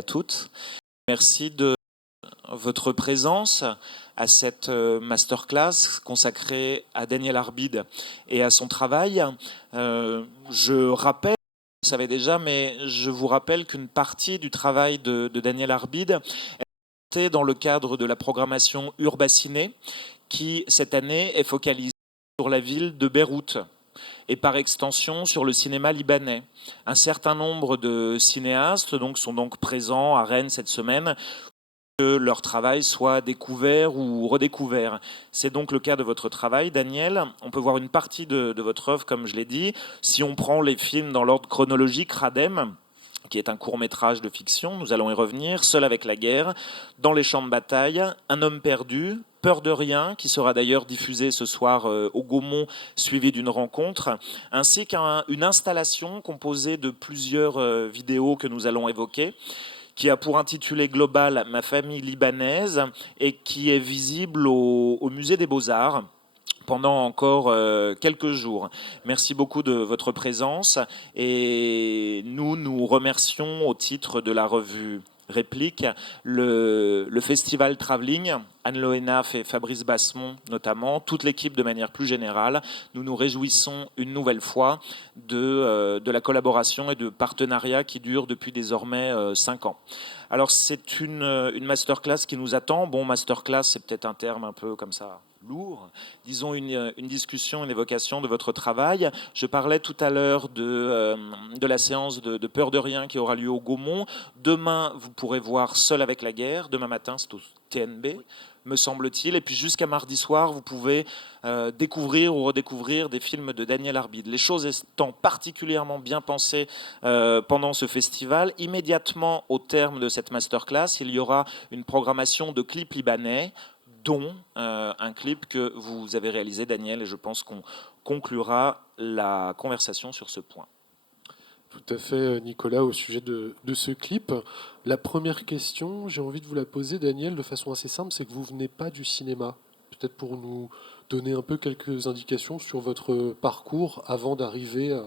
à toutes. Merci de votre présence à cette masterclass consacrée à Daniel Arbide et à son travail. Je rappelle, vous le savez déjà, mais je vous rappelle qu'une partie du travail de Daniel Arbide est dans le cadre de la programmation Urbaciné, qui cette année est focalisée sur la ville de Beyrouth et par extension sur le cinéma libanais. Un certain nombre de cinéastes sont donc présents à Rennes cette semaine, que leur travail soit découvert ou redécouvert. C'est donc le cas de votre travail, Daniel. On peut voir une partie de votre œuvre, comme je l'ai dit. Si on prend les films dans l'ordre chronologique, Radem, qui est un court-métrage de fiction, nous allons y revenir, Seul avec la guerre, Dans les champs de bataille, Un homme perdu, Peur de rien, qui sera d'ailleurs diffusé ce soir au Gaumont, suivi d'une rencontre, ainsi qu'une installation composée de plusieurs vidéos que nous allons évoquer, qui a pour intitulé global Ma famille libanaise et qui est visible au Musée des Beaux-Arts pendant encore quelques jours. Merci beaucoup de votre présence et nous remercions au titre de la revue Réplique le festival Travelling, Anne Lohénaf et Fabrice Bassemont notamment, toute l'équipe de manière plus générale. Nous nous réjouissons une nouvelle fois de la collaboration et de partenariat qui dure depuis désormais 5 ans. Alors c'est une masterclass qui nous attend. Bon, masterclass, c'est peut-être un terme un peu comme ça lourd. Disons une discussion, une évocation de votre travail. Je parlais tout à l'heure de la séance de Peur de rien qui aura lieu au Gaumont. Demain, vous pourrez voir Seul avec la guerre. Demain matin, c'est au TNB, me semble-t-il. Et puis jusqu'à mardi soir, vous pouvez découvrir ou redécouvrir des films de Daniel Arbide. Les choses étant particulièrement bien pensées pendant ce festival, immédiatement au terme de cette masterclass, il y aura une programmation de clips libanais, dont un clip que vous avez réalisé, Daniel, et je pense qu'on conclura la conversation sur ce point. Tout à fait, Nicolas, au sujet de ce clip. La première question, j'ai envie de vous la poser, Daniel, de façon assez simple, c'est que vous venez pas du cinéma. Peut-être pour nous donner un peu quelques indications sur votre parcours avant d'arriver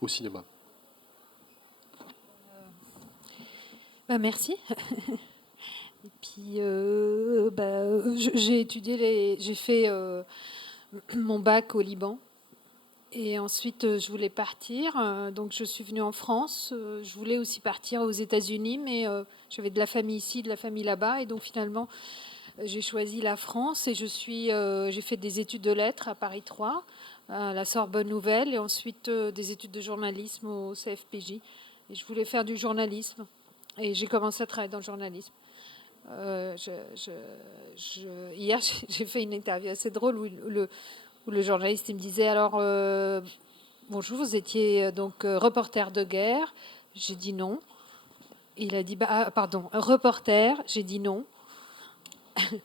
au cinéma. Merci. Et puis, j'ai fait mon bac au Liban. Et ensuite, je voulais partir. Donc, je suis venue en France. Je voulais aussi partir aux États-Unis, mais j'avais de la famille ici, de la famille là-bas. Et donc, finalement, j'ai choisi la France et j'ai fait des études de lettres à Paris 3, à la Sorbonne Nouvelle, et ensuite des études de journalisme au CFPJ. Et je voulais faire du journalisme. Et j'ai commencé à travailler dans le journalisme. Hier, j'ai fait une interview assez drôle où le journaliste il me disait alors bonjour, vous étiez donc reporter de guerre. J'ai dit non. Il a dit pardon, reporter. J'ai dit non.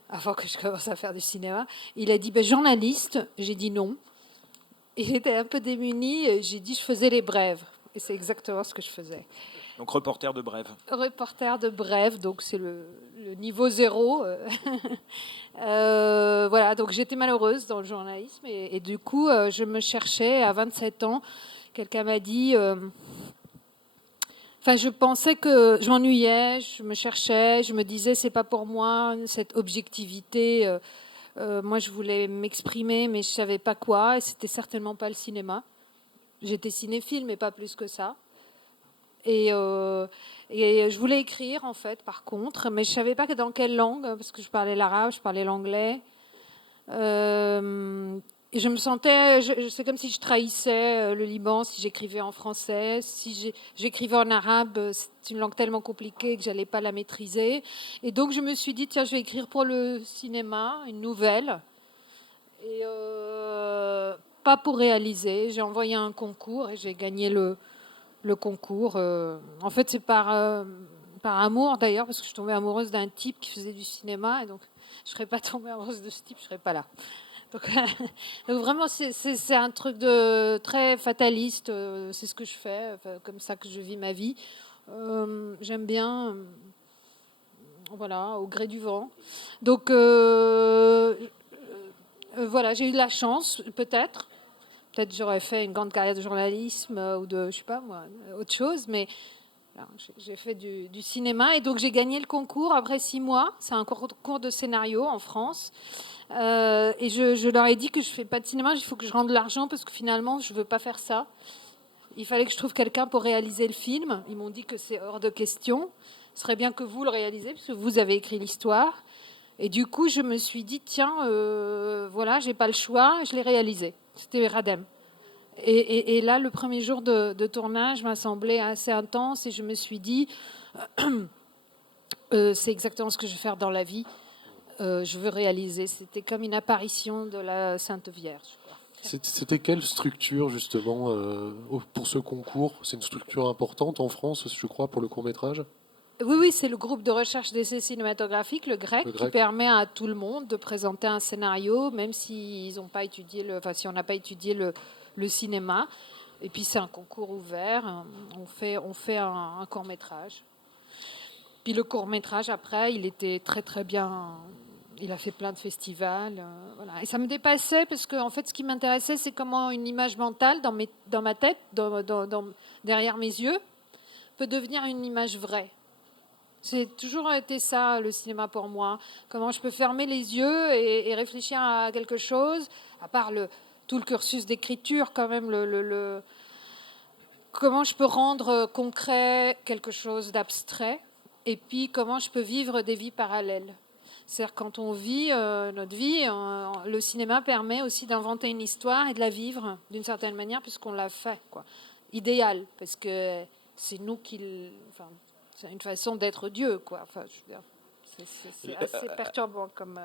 Avant que je commence à faire du cinéma, il a dit journaliste. J'ai dit non. Il était un peu démuni. J'ai dit je faisais les brèves. Et c'est exactement ce que je faisais. Donc reporter de brève. Reporter de brève, donc c'est le niveau 0. Voilà, donc j'étais malheureuse dans le journalisme et du coup, je me cherchais à 27 ans. Quelqu'un m'a dit... je pensais que je m'ennuyais, je me cherchais, je me disais c'est pas pour moi, cette objectivité. Moi, je voulais m'exprimer, mais je savais pas quoi et c'était certainement pas le cinéma. J'étais cinéphile, mais pas plus que ça. Et je voulais écrire, en fait, par contre, mais je ne savais pas dans quelle langue, parce que je parlais l'arabe, je parlais l'anglais. Et je me sentais... c'est comme si je trahissais le Liban si j'écrivais en français. Si j'écrivais en arabe, c'est une langue tellement compliquée que je n'allais pas la maîtriser. Et donc, je me suis dit, tiens, je vais écrire pour le cinéma, une nouvelle. Et pas pour réaliser. J'ai envoyé un concours et j'ai gagné le concours. En fait, c'est par amour d'ailleurs, parce que je suis tombée amoureuse d'un type qui faisait du cinéma, et donc je ne serais pas tombée amoureuse de ce type, je ne serais pas là. Donc, donc vraiment, c'est un truc de très fataliste. C'est ce que je fais, comme ça que je vis ma vie. J'aime bien, voilà, au gré du vent. Donc voilà, j'ai eu de la chance, peut-être. Peut-être j'aurais fait une grande carrière de journalisme ou de, je sais pas moi, autre chose, mais Voilà, j'ai fait du cinéma et donc j'ai gagné le concours après 6 mois. C'est un concours de scénario en France. Et je leur ai dit que je ne fais pas de cinéma, il faut que je rende de l'argent parce que finalement, je ne veux pas faire ça. Il fallait que je trouve quelqu'un pour réaliser le film. Ils m'ont dit que c'est hors de question. Ce serait bien que vous le réalisez parce que vous avez écrit l'histoire. Et du coup, je me suis dit, tiens, voilà, j'ai pas le choix, je l'ai réalisé. C'était Radem. Et là, le premier jour de tournage m'a semblé assez intense et je me suis dit, c'est exactement ce que je vais faire dans la vie. Je veux réaliser. C'était comme une apparition de la Sainte Vierge. C'était quelle structure justement pour ce concours? C'est une structure importante en France, je crois, pour le court-métrage. Oui, c'est le groupe de recherche d'essais cinématographiques, le GREC, Le qui grec. permet à tout le monde de présenter un scénario, même si ils n'ont pas étudié si on n'a pas étudié le cinéma. Et puis c'est un concours ouvert. On fait un court métrage. Puis le court métrage après, il était très très bien. Il a fait plein de festivals, voilà. Et ça me dépassait parce que en fait, ce qui m'intéressait, c'est comment une image mentale dans ma tête, derrière mes yeux, peut devenir une image vraie. C'est toujours été ça, le cinéma pour moi. Comment je peux fermer les yeux et réfléchir à quelque chose, à part tout le cursus d'écriture, quand même, comment je peux rendre concret quelque chose d'abstrait, et puis comment je peux vivre des vies parallèles. C'est-à-dire quand on vit notre vie, le cinéma permet aussi d'inventer une histoire et de la vivre d'une certaine manière, puisqu'on l'a fait, quoi. Idéal, parce que c'est nous qui... Enfin, c'est une façon d'être Dieu, quoi. Enfin, je veux dire, c'est assez perturbant comme...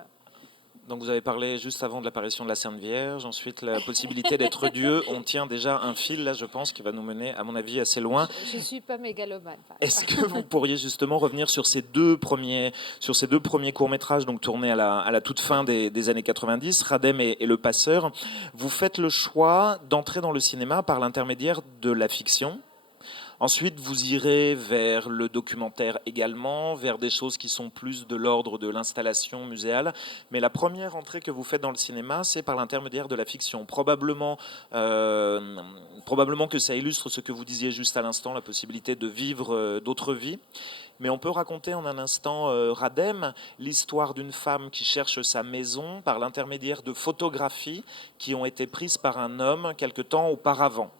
Donc vous avez parlé juste avant de l'apparition de la Sainte Vierge, ensuite la possibilité d'être Dieu. On tient déjà un fil là, je pense, qui va nous mener, à mon avis, assez loin. Je ne suis pas mégalomane. Est-ce que vous pourriez justement revenir sur ces deux premiers courts-métrages, donc tournés à la toute fin des années 90, Radem et Le Passeur. Vous faites le choix d'entrer dans le cinéma par l'intermédiaire de la fiction. Ensuite, vous irez vers le documentaire également, vers des choses qui sont plus de l'ordre de l'installation muséale. Mais la première entrée que vous faites dans le cinéma, c'est par l'intermédiaire de la fiction. Probablement que ça illustre ce que vous disiez juste à l'instant, la possibilité de vivre d'autres vies. Mais on peut raconter en un instant, Radem, l'histoire d'une femme qui cherche sa maison par l'intermédiaire de photographies qui ont été prises par un homme quelque temps auparavant.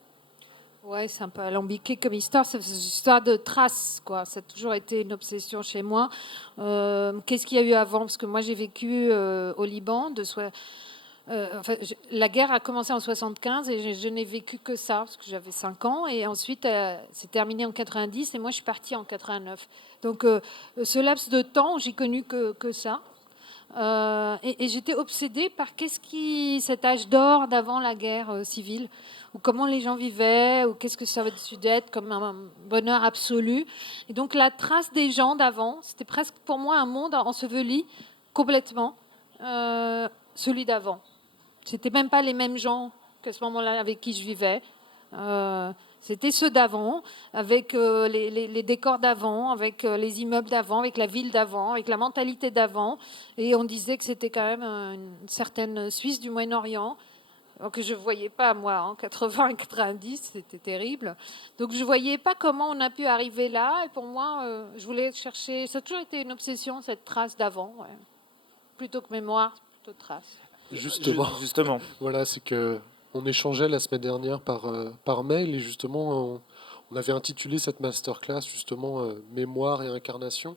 Ouais, c'est un peu alambiqué comme histoire. C'est une histoire de traces, quoi. Ça a toujours été une obsession chez moi. Qu'est-ce qu'il y a eu avant? Parce que moi, j'ai vécu au Liban. La guerre a commencé en 75 et je n'ai vécu que ça, parce que j'avais 5 ans. Et ensuite, c'est terminé en 90 et moi, je suis partie en 89. Donc, ce laps de temps, j'ai connu que ça. Et j'étais obsédée par cet âge d'or d'avant la guerre civile, ou comment les gens vivaient, ou qu'est-ce que ça avait dû être comme un bonheur absolu. Et donc la trace des gens d'avant, c'était presque pour moi un monde enseveli complètement, celui d'avant. C'était même pas les mêmes gens qu'à ce moment-là avec qui je vivais. C'était ceux d'avant, avec les décors d'avant, avec les immeubles d'avant, avec la ville d'avant, avec la mentalité d'avant. Et on disait que c'était quand même une certaine Suisse du Moyen-Orient, que je ne voyais pas, moi, en 80 et 90, c'était terrible. Donc je ne voyais pas comment on a pu arriver là. Et pour moi, je voulais chercher... Ça a toujours été une obsession, cette trace d'avant. Ouais. Plutôt que mémoire, plutôt trace. Justement. Voilà, c'est que on échangeait la semaine dernière par mail et justement on avait intitulé cette masterclass justement mémoire et incarnation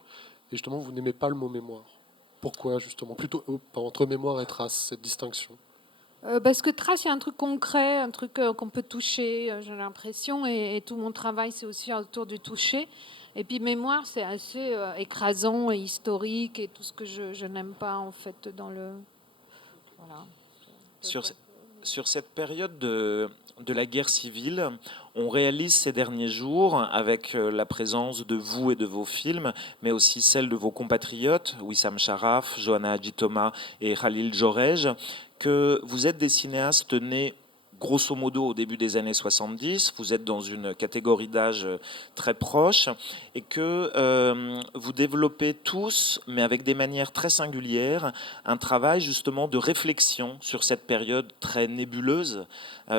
et justement vous n'aimez pas le mot mémoire. Pourquoi justement? Plutôt entre mémoire et trace, cette distinction. Parce que trace, il y a un truc concret, un truc qu'on peut toucher, j'ai l'impression, et tout mon travail c'est aussi autour du toucher. Et puis mémoire, c'est assez écrasant et historique et tout ce que je n'aime pas en fait dans le... Voilà. Sur cette période de la guerre civile, on réalise ces derniers jours, avec la présence de vous et de vos films, mais aussi celle de vos compatriotes, Wissam Sharaf, Johanna Hadji-Thomas et Khalil Jorej, que vous êtes des cinéastes nés grosso modo au début des années 70, vous êtes dans une catégorie d'âge très proche et que vous développez tous, mais avec des manières très singulières, un travail justement de réflexion sur cette période très nébuleuse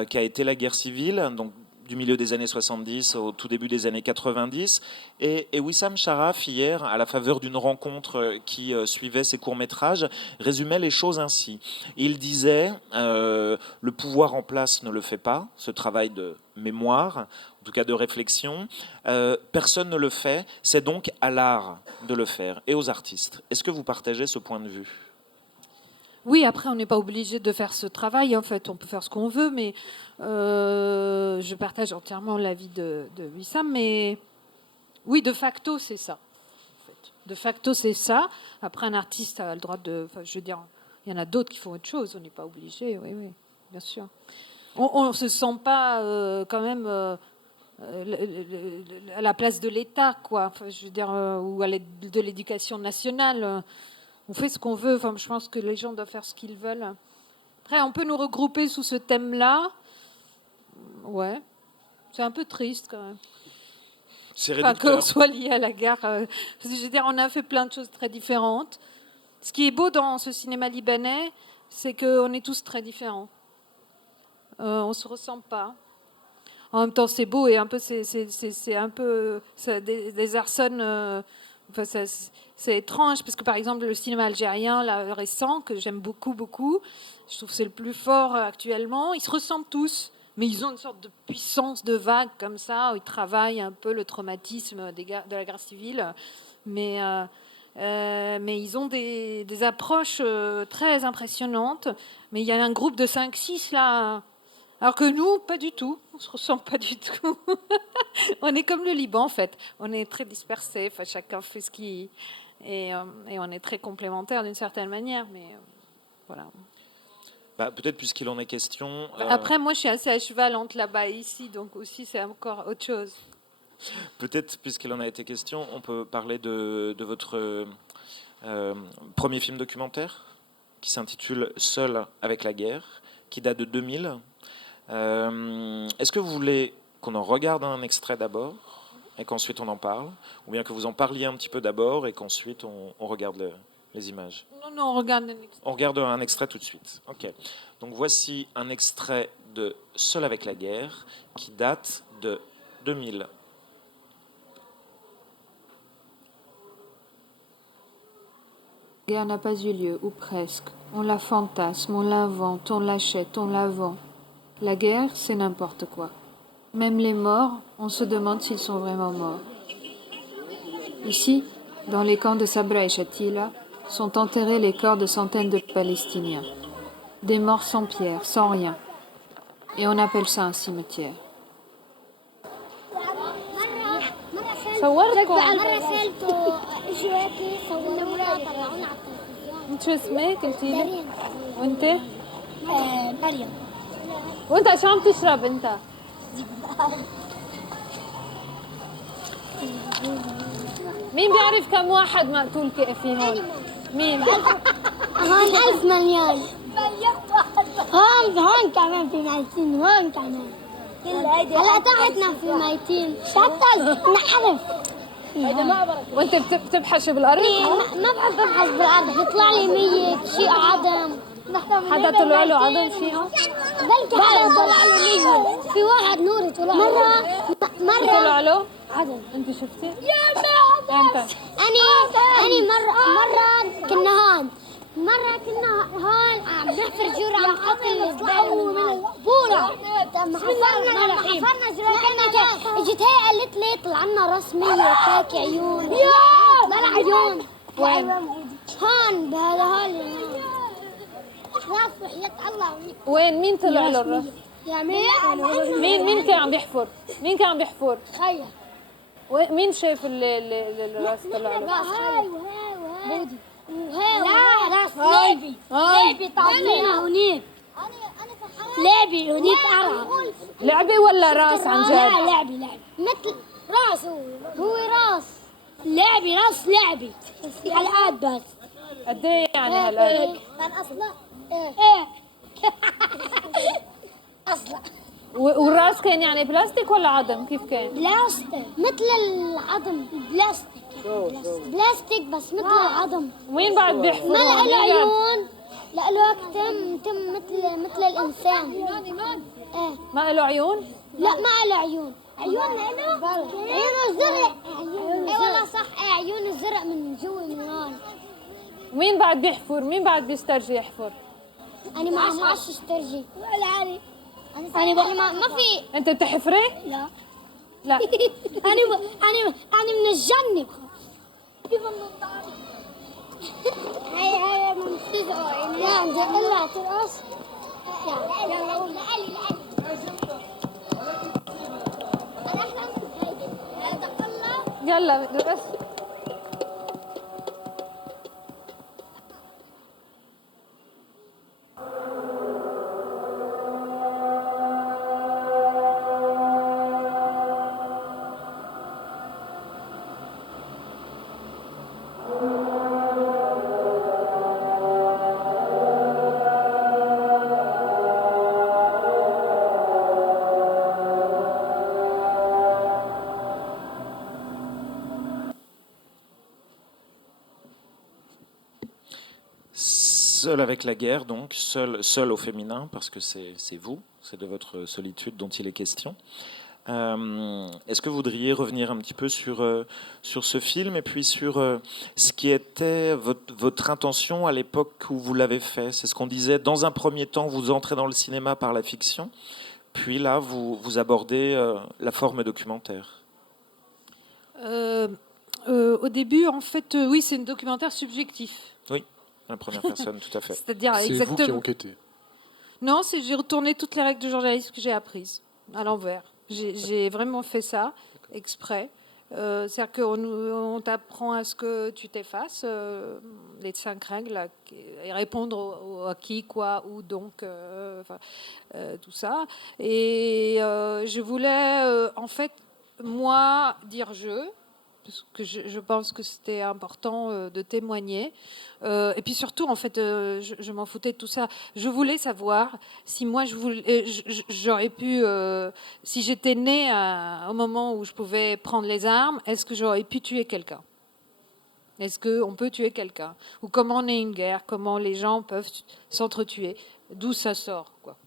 qu'a été la guerre civile. Donc du milieu des années 70 au tout début des années 90. Et Wissam Sharaf, hier, à la faveur d'une rencontre qui suivait ses courts-métrages, résumait les choses ainsi. Il disait le pouvoir en place ne le fait pas, ce travail de mémoire, en tout cas de réflexion. Personne ne le fait, c'est donc à l'art de le faire et aux artistes. Est-ce que vous partagez ce point de vue ? Oui, après, on n'est pas obligé de faire ce travail. En fait, on peut faire ce qu'on veut, mais je partage entièrement l'avis de Wissam. Mais oui, de facto, c'est ça. En fait. De facto, c'est ça. Après, un artiste a le droit de... Enfin, je veux dire, il y en a d'autres qui font autre chose. On n'est pas obligé, oui, oui, bien sûr. On ne se sent pas quand même à la place de l'État, quoi. Enfin, je veux dire, ou à l'aide de l'éducation nationale. On fait ce qu'on veut. Enfin, je pense que les gens doivent faire ce qu'ils veulent. Après, on peut nous regrouper sous ce thème-là. Ouais. C'est un peu triste, quand même. C'est réducteur. Qu'on soit lié à la guerre. Je veux dire, on a fait plein de choses très différentes. Ce qui est beau dans ce cinéma libanais, c'est qu'on est tous très différents. On ne se ressemble pas. En même temps, c'est beau et un peu, c'est un peu ça désarçonne. Enfin, c'est étrange parce que, par exemple, le cinéma algérien, là, récent, que j'aime beaucoup, beaucoup, je trouve que c'est le plus fort actuellement. Ils se ressemblent tous, mais ils ont une sorte de puissance de vague comme ça, où ils travaillent un peu le traumatisme de la guerre civile. Mais ils ont des approches très impressionnantes. Mais il y a un groupe de 5-6 là. Alors que nous, pas du tout. On se ressemble pas du tout. On est comme le Liban, en fait. On est très dispersés. Enfin, chacun fait ce qu'il... Et on est très complémentaires d'une certaine manière. Mais voilà. Bah, peut-être puisqu'il en est question... Après, moi, je suis assez à cheval entre là-bas et ici. Donc aussi, c'est encore autre chose. Peut-être, puisqu'il en a été question, on peut parler de votre premier film documentaire qui s'intitule « Seul avec la guerre », qui date de 2000. Est-ce que vous voulez qu'on en regarde un extrait d'abord et qu'ensuite on en parle, ou bien que vous en parliez un petit peu d'abord et qu'ensuite on regarde les images? Non, on regarde un extrait. On regarde un extrait tout de suite. Ok. Donc voici un extrait de Seul avec la guerre qui date de 2000. La guerre n'a pas eu lieu, ou presque. On la fantasme, on l'invente, on l'achète, on la vend. La guerre, c'est n'importe quoi. Même les morts, on se demande s'ils sont vraiment morts. Ici, dans les camps de Sabra et Shatila, sont enterrés les corps de centaines de Palestiniens. Des morts sans pierre, sans rien. Et on appelle ça un cimetière. شو اسمك قلتي لي؟ وانت؟ مريم. وانت شو عم تشرب انت؟ مين بيعرف كم واحد مقتول في هون؟ مين؟ هون 1000 مليون. هون كمان في ميتين، هون كمان. هلا تحتنا في ميتين. شتى نعرف. وانت بتبحث بالارض؟ ما بحب ابحث بالارض، بيطلع لي ميت شيء عدم. حدا طلع له عدم فيها؟ بلكي حدا طلع له ميت. في واحد نوري طلع مرة طلع له عدم. انت شفتي؟ يا امتى؟ اني مرة كنا هون. مرة كنا هون عم نحفر جورة عم نحط الزبالة بورة. لما حفرنا جورة اجت هي قالت لي طلع لنا راس ميت هيك عيون. طلع عيون. وين؟ هون بهذا هون. راس وحياة الله. وين؟ مين طلع له الراس؟ يا مين؟ مين كان عم بيحفر؟ مين كان عم بيحفر؟ خيا. مين شاف الراس طلع له؟ هاي وهاي بودي. لا راس ليبي طالعين هونيك. ليبي هونيك أرى. لعبة ولا راس عن لا جد؟ لعبي مثل راس. هو راس لعبي، راس لعبي هالقد بس. قد ايه يعني هالقد؟ كان اصلا ايه اصلا. والراس كان يعني بلاستيك ولا عظم؟ كيف كان؟ بلاستيك مثل العظم. بلاستيك بس مثل العظم. وين بعد بيحفروا؟ ما له عيون، لا له تم مثل الانسان. ايه ما له عيون؟ لا ما له عيون عيون له عيون الزرق اي والله صح عيون الزرق من جوا من هون مين بعد بيحفر؟ مين بعد بيسترجي يحفر؟ انا ما اعرفش استرجي ولا عارف انا ما في انت بتحفري؟ لا لا. انا من الجنه بخاف كيف النطاط هاي من تزعق يا عندي الا ترقص يلا قول لألي انا احلى من هيدي هذا الله يلا بس. Seul avec la guerre, donc, seul au féminin, parce que c'est vous, c'est de votre solitude dont il est question. Est-ce que vous voudriez revenir un petit peu sur ce film et puis sur ce qui était votre intention à l'époque où vous l'avez fait? C'est ce qu'on disait, dans un premier temps, vous entrez dans le cinéma par la fiction, puis là, vous abordez la forme documentaire. Au début, en fait, oui, c'est un documentaire subjectif. Oui, la première personne, tout à fait. C'est-à-dire C'est exactement. vous qui enquêtez. Non, j'ai retourné toutes les règles de journalisme que j'ai apprises à l'envers. J'ai vraiment fait ça exprès. C'est-à-dire qu'on t'apprend à ce que tu t'effaces, les 5 règles, là, et répondre à qui, quoi, où, donc, tout ça. Et je voulais, en fait, moi, dire parce que je pense que c'était important de témoigner. Et puis surtout, en fait, je m'en foutais de tout ça. Je voulais savoir si moi, j'aurais pu, si j'étais née au moment où je pouvais prendre les armes, est-ce que j'aurais pu tuer quelqu'un? Est-ce qu'on peut tuer quelqu'un? Ou comment on est une guerre? Comment les gens peuvent s'entretuer? D'où ça sort, quoi?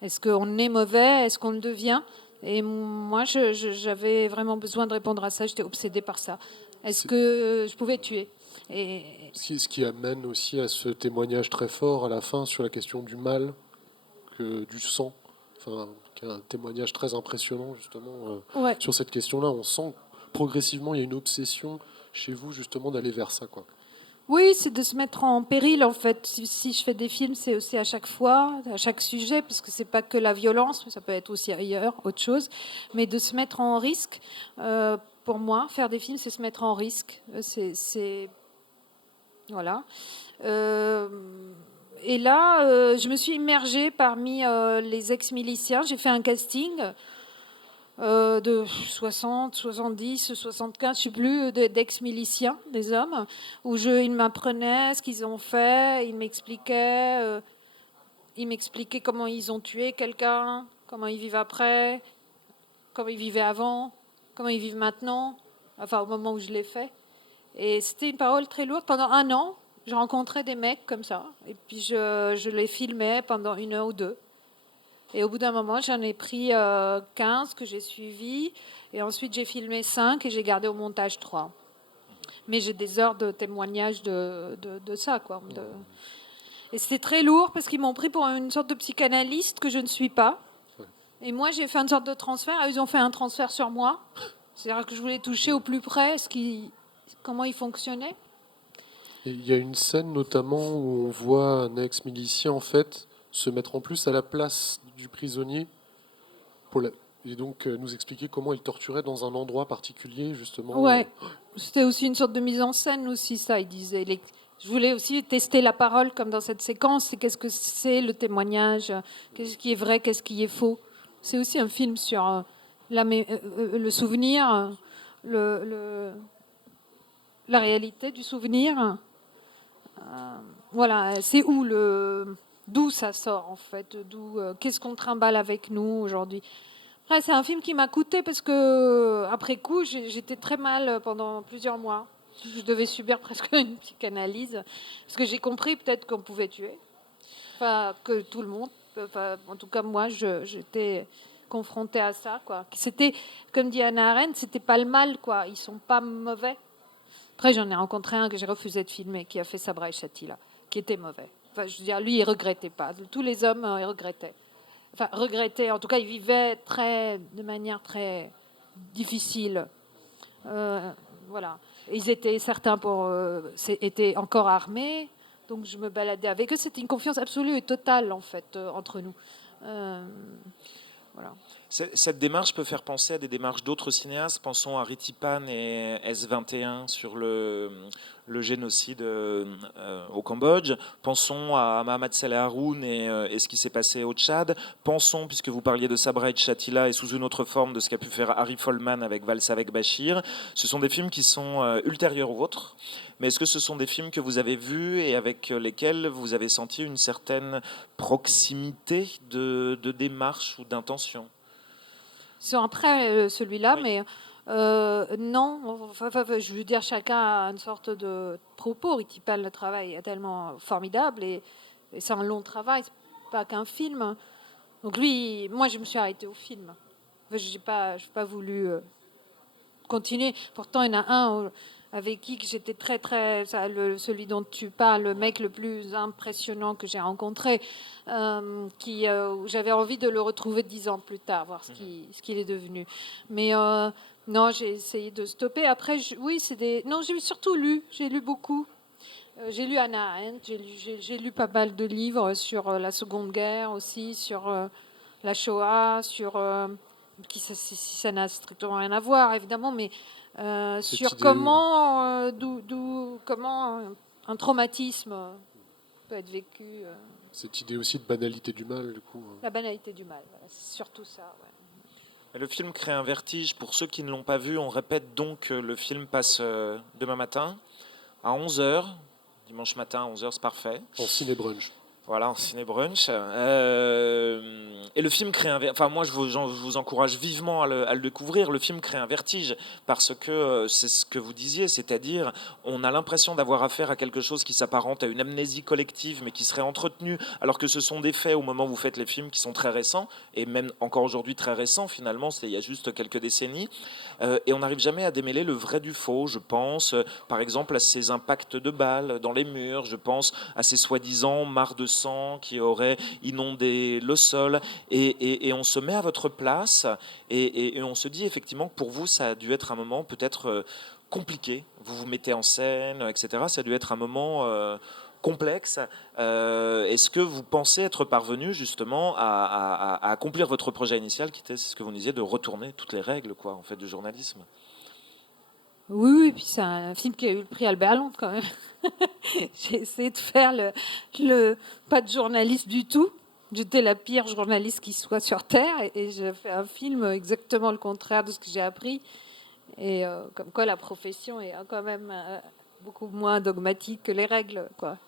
Est-ce qu'on est mauvais? Est-ce qu'on le devient? Et moi, j'avais vraiment besoin de répondre à ça. J'étais obsédée par ça. Est-ce que je pouvais tuer? Et Ce qui amène aussi à ce témoignage très fort à la fin sur la question du mal, du sang. Enfin, qui est un témoignage très impressionnant justement ouais. sur cette question-là. On sent que progressivement il y a une obsession chez vous justement d'aller vers ça, quoi. Oui, c'est de se mettre en péril, en fait. Si je fais des films, c'est aussi à chaque fois, à chaque sujet, parce que c'est pas que la violence, mais ça peut être aussi ailleurs, autre chose. Mais de se mettre en risque, pour moi, faire des films, c'est se mettre en risque. Voilà. Et là, je me suis immergée parmi les ex-miliciens. J'ai fait un casting de 60, 70, 75, je ne sais plus, d'ex-miliciens, des hommes, où ils m'apprenaient ce qu'ils ont fait, ils m'expliquaient comment ils ont tué quelqu'un, comment ils vivent après, comment ils vivaient avant, comment ils vivent maintenant, enfin au moment où je l'ai fait. Et c'était une parole très lourde. Pendant 1 an, je rencontrais des mecs comme ça, et puis je les filmais pendant 1 heure ou 2. Et au bout d'un moment, j'en ai pris 15 que j'ai suivis. Et ensuite, j'ai filmé 5 et j'ai gardé au montage 3. Mais j'ai des heures de témoignage de ça, quoi. Et c'était très lourd parce qu'ils m'ont pris pour une sorte de psychanalyste que je ne suis pas. Et moi, j'ai fait une sorte de transfert. Ils ont fait un transfert sur moi. C'est-à-dire que je voulais toucher au plus près comment ils fonctionnaient. Et il y a une scène notamment où on voit un ex-milicien en fait se mettre en plus à la place du prisonnier et donc nous expliquer comment il torturait dans un endroit particulier justement. Ouais, c'était aussi une sorte de mise en scène aussi, ça, il disait. Je voulais aussi tester la parole comme dans cette séquence. C'est qu'est-ce que c'est le témoignage? Qu'est-ce qui est vrai? Qu'est-ce qui est faux? C'est aussi un film sur le souvenir, la réalité du souvenir. Voilà, c'est d'où ça sort en fait, qu'est-ce qu'on trimballe avec nous aujourd'hui. Après, c'est un film qui m'a coûté parce que après coup, j'étais très mal pendant plusieurs mois. Je devais subir presque une psychanalyse parce que j'ai compris peut-être qu'on pouvait tuer, enfin que tout le monde, enfin, en tout cas moi, j'étais confrontés à ça, quoi. C'était, comme dit Hannah Arendt, c'était pas le mal, quoi. Ils sont pas mauvais. Après, j'en ai rencontré un que j'ai refusé de filmer, qui a fait Sabra et Shatila, qui était mauvais. Enfin, je veux dire, lui, il regrettait pas. Tous les hommes, ils regrettaient. Enfin, regrettaient. En tout cas, ils vivaient de manière très difficile. Voilà. Ils étaient, certains étaient encore armés, donc je me baladais avec eux. C'était une confiance absolue et totale, en fait, entre nous. Voilà. Cette démarche peut faire penser à des démarches d'autres cinéastes. Pensons à Ritipan et S21 sur le génocide au Cambodge. Pensons à Mohamed Saleh Haroun et ce qui s'est passé au Tchad. Pensons, puisque vous parliez de Sabra et Shatila, et sous une autre forme de ce qu'a pu faire Harry Folman avec Valse avec Bachir. Ce sont des films qui sont ultérieurs aux vôtres. Mais est-ce que ce sont des films que vous avez vus et avec lesquels vous avez senti une certaine proximité de démarche ou d'intention? Ils sont après celui-là, Oui. mais non. Enfin, je veux dire, chacun a une sorte de propos. Ritipan, le travail est tellement formidable et c'est un long travail, c'est pas qu'un film. Donc lui, moi, je me suis arrêtée au film. Enfin, j'ai pas voulu continuer. Pourtant, il y en a un avec qui j'étais très, très... celui dont tu parles, le mec le plus impressionnant que j'ai rencontré, où j'avais envie de le retrouver 10 ans plus tard, voir ce qu'il est devenu. Mais non, j'ai essayé de stopper. Après, oui, non, j'ai surtout lu. J'ai lu beaucoup. J'ai lu Hannah Arendt, j'ai lu pas mal de livres sur la Seconde Guerre aussi, sur la Shoah, sur... ça n'a strictement rien à voir, évidemment, mais sur comment un traumatisme peut être vécu. Cette idée aussi de banalité du mal, du coup. La banalité du mal, voilà, c'est surtout ça. Ouais. Le film crée un vertige. Pour ceux qui ne l'ont pas vu, on répète donc que le film passe demain matin à 11h. Dimanche matin à 11h, c'est parfait. En ciné-brunch. Voilà, en ciné-brunch. Et le film crée Enfin, moi, je vous encourage vivement à le découvrir. Le film crée un vertige parce que c'est ce que vous disiez, c'est-à-dire on a l'impression d'avoir affaire à quelque chose qui s'apparente à une amnésie collective, mais qui serait entretenue, alors que ce sont des faits au moment où vous faites les films qui sont très récents, et même encore aujourd'hui très récents finalement, il y a juste quelques décennies. Et on n'arrive jamais à démêler le vrai du faux. Je pense, par exemple, à ces impacts de balles dans les murs. Je pense à ces soi-disant mares de sang qui auraient inondé le sol. Et on se met à votre place et on se dit effectivement que pour vous, ça a dû être un moment peut-être compliqué. Vous vous mettez en scène, etc. Ça a dû être un moment complexe. Est-ce que vous pensez être parvenu justement à accomplir votre projet initial, qui était ce que vous disiez, de retourner toutes les règles, quoi, en fait, du journalisme? Oui, puis c'est un film qui a eu le prix Albert Londres quand même. J'ai essayé de faire pas de journaliste du tout. J'étais la pire journaliste qui soit sur Terre et j'ai fait un film exactement le contraire de ce que j'ai appris. Et comme quoi la profession est quand même beaucoup moins dogmatique que les règles, quoi.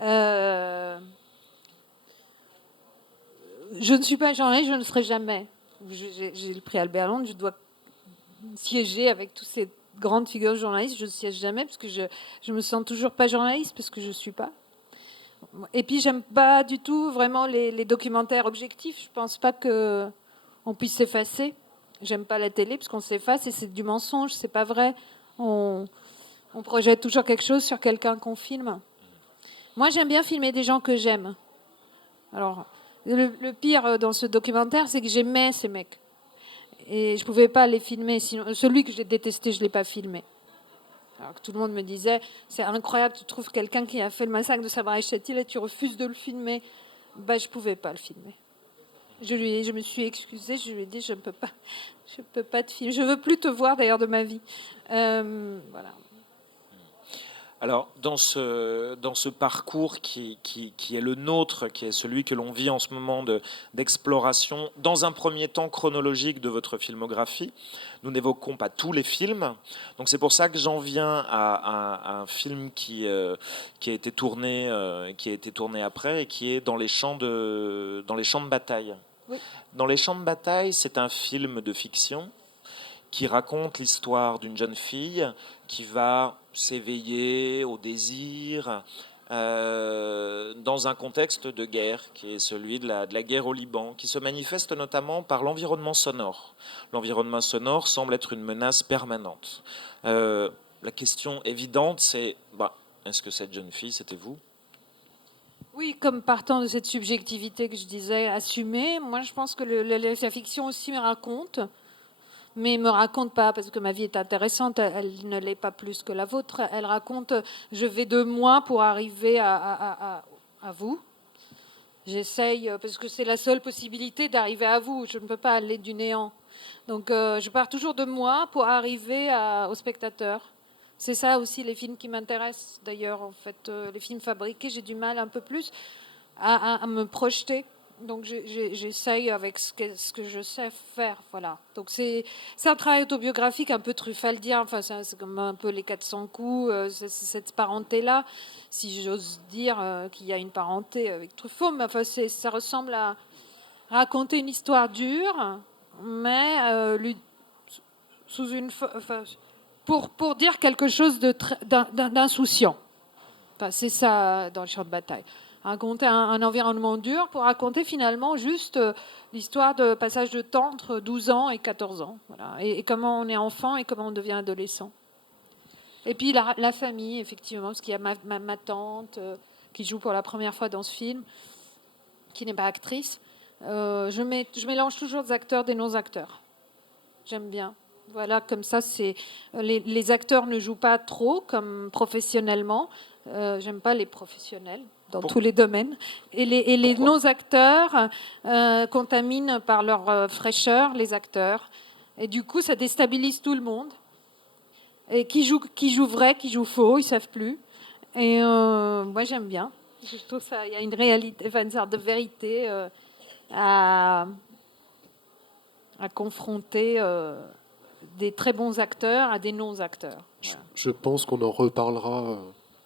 Je ne suis pas journaliste, je ne serai jamais. J'ai le prix Albert Londres, je dois siéger avec tous ces grandes figures journalistes, je ne siège jamais parce que je me sens toujours pas journaliste parce que je suis pas. Et puis j'aime pas du tout vraiment les documentaires objectifs. Je pense pas que on puisse s'effacer. J'aime pas la télé parce qu'on s'efface et c'est du mensonge, c'est pas vrai. On projette toujours quelque chose sur quelqu'un qu'on filme. Moi, j'aime bien filmer des gens que j'aime. Alors, le pire dans ce documentaire, c'est que j'aimais ces mecs. Et je ne pouvais pas les filmer. Sinon, celui que j'ai détesté, je ne l'ai pas filmé. Alors que tout le monde me disait, c'est incroyable, tu trouves quelqu'un qui a fait le massacre de Sabra et Shatila et tu refuses de le filmer. Ben, je ne pouvais pas le filmer. Je me suis excusée, je lui ai dit, je ne peux pas te filmer. Je ne veux plus te voir d'ailleurs de ma vie. Voilà. Alors, dans ce parcours qui est le nôtre, qui est celui que l'on vit en ce moment d'exploration, dans un premier temps chronologique de votre filmographie, nous n'évoquons pas tous les films. Donc c'est pour ça que j'en viens à un film qui a été tourné après et qui est dans les champs de bataille. Oui. Dans les champs de bataille, c'est un film de fiction qui raconte l'histoire d'une jeune fille qui va s'éveiller au désir dans un contexte de guerre qui est celui de la guerre au Liban, qui se manifeste notamment par l'environnement sonore. L'environnement sonore semble être une menace permanente. La question évidente, c'est est-ce que cette jeune fille, c'était vous ? Oui, comme partant de cette subjectivité que je disais, assumée, moi je pense que la fiction aussi me raconte, mais me raconte pas parce que ma vie est intéressante, elle ne l'est pas plus que la vôtre. Elle raconte, je vais de moi pour arriver à vous. J'essaye, parce que c'est la seule possibilité d'arriver à vous, je ne peux pas aller du néant. Donc je pars toujours de moi pour arriver au spectateur. C'est ça aussi les films qui m'intéressent. D'ailleurs, en fait, les films fabriqués, j'ai du mal un peu plus à me projeter. Donc j'essaye avec ce que je sais faire. Voilà. Donc c'est un travail autobiographique un peu truffaldien. Enfin, c'est comme un peu les 400 coups, cette parenté-là, si j'ose dire qu'il y a une parenté avec Truffaut. Mais enfin, ça ressemble à raconter une histoire dure, mais sous une... Pour dire quelque chose d'insouciant. Enfin, c'est ça dans le champ de bataille. Raconter un environnement dur pour raconter finalement juste l'histoire de passage de temps entre 12 ans et 14 ans. Voilà. Et comment on est enfant et comment on devient adolescent. Et puis la famille, effectivement, parce qu'il y a ma tante qui joue pour la première fois dans ce film, qui n'est pas actrice. Je mélange toujours des acteurs, des non-acteurs. J'aime bien. Voilà, comme ça, les acteurs ne jouent pas trop comme professionnellement. J'aime pas les professionnels dans tous les domaines. Et les non-acteurs contaminent par leur fraîcheur les acteurs. Et du coup, ça déstabilise tout le monde. Et qui joue vrai, qui joue faux, ils savent plus. Et moi, j'aime bien. Je trouve ça, il y a une réalité, enfin, une sorte de vérité à confronter des très bons acteurs à des non-acteurs. Voilà. Je pense qu'on en reparlera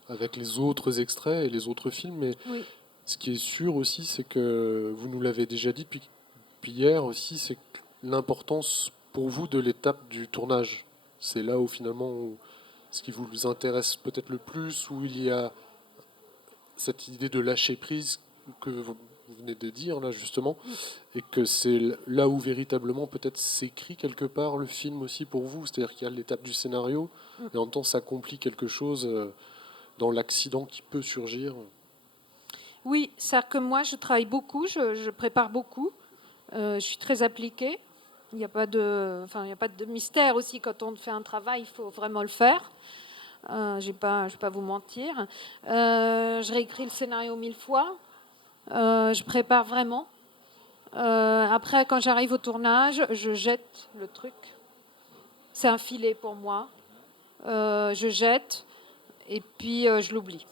avec les autres extraits et les autres films, mais Oui. ce qui est sûr aussi, c'est que vous nous l'avez déjà dit depuis hier aussi, c'est l'importance pour vous de l'étape du tournage. C'est là où finalement ce qui vous intéresse peut-être le plus, où il y a cette idée de lâcher prise que vous venez de dire là justement, et que c'est là où véritablement peut-être s'écrit quelque part le film aussi pour vous, c'est-à-dire qu'il y a l'étape du scénario et en même temps s'accomplit quelque chose dans l'accident qui peut surgir. Oui, c'est-à-dire que moi je travaille beaucoup, je prépare beaucoup, je suis très appliquée. Il n'y a pas de mystère aussi quand on fait un travail, il faut vraiment le faire. Je ne vais pas vous mentir. Je réécris le scénario 1000 fois. Je prépare vraiment. Après, quand j'arrive au tournage, je jette le truc. C'est un filet pour moi. Je jette et puis je l'oublie.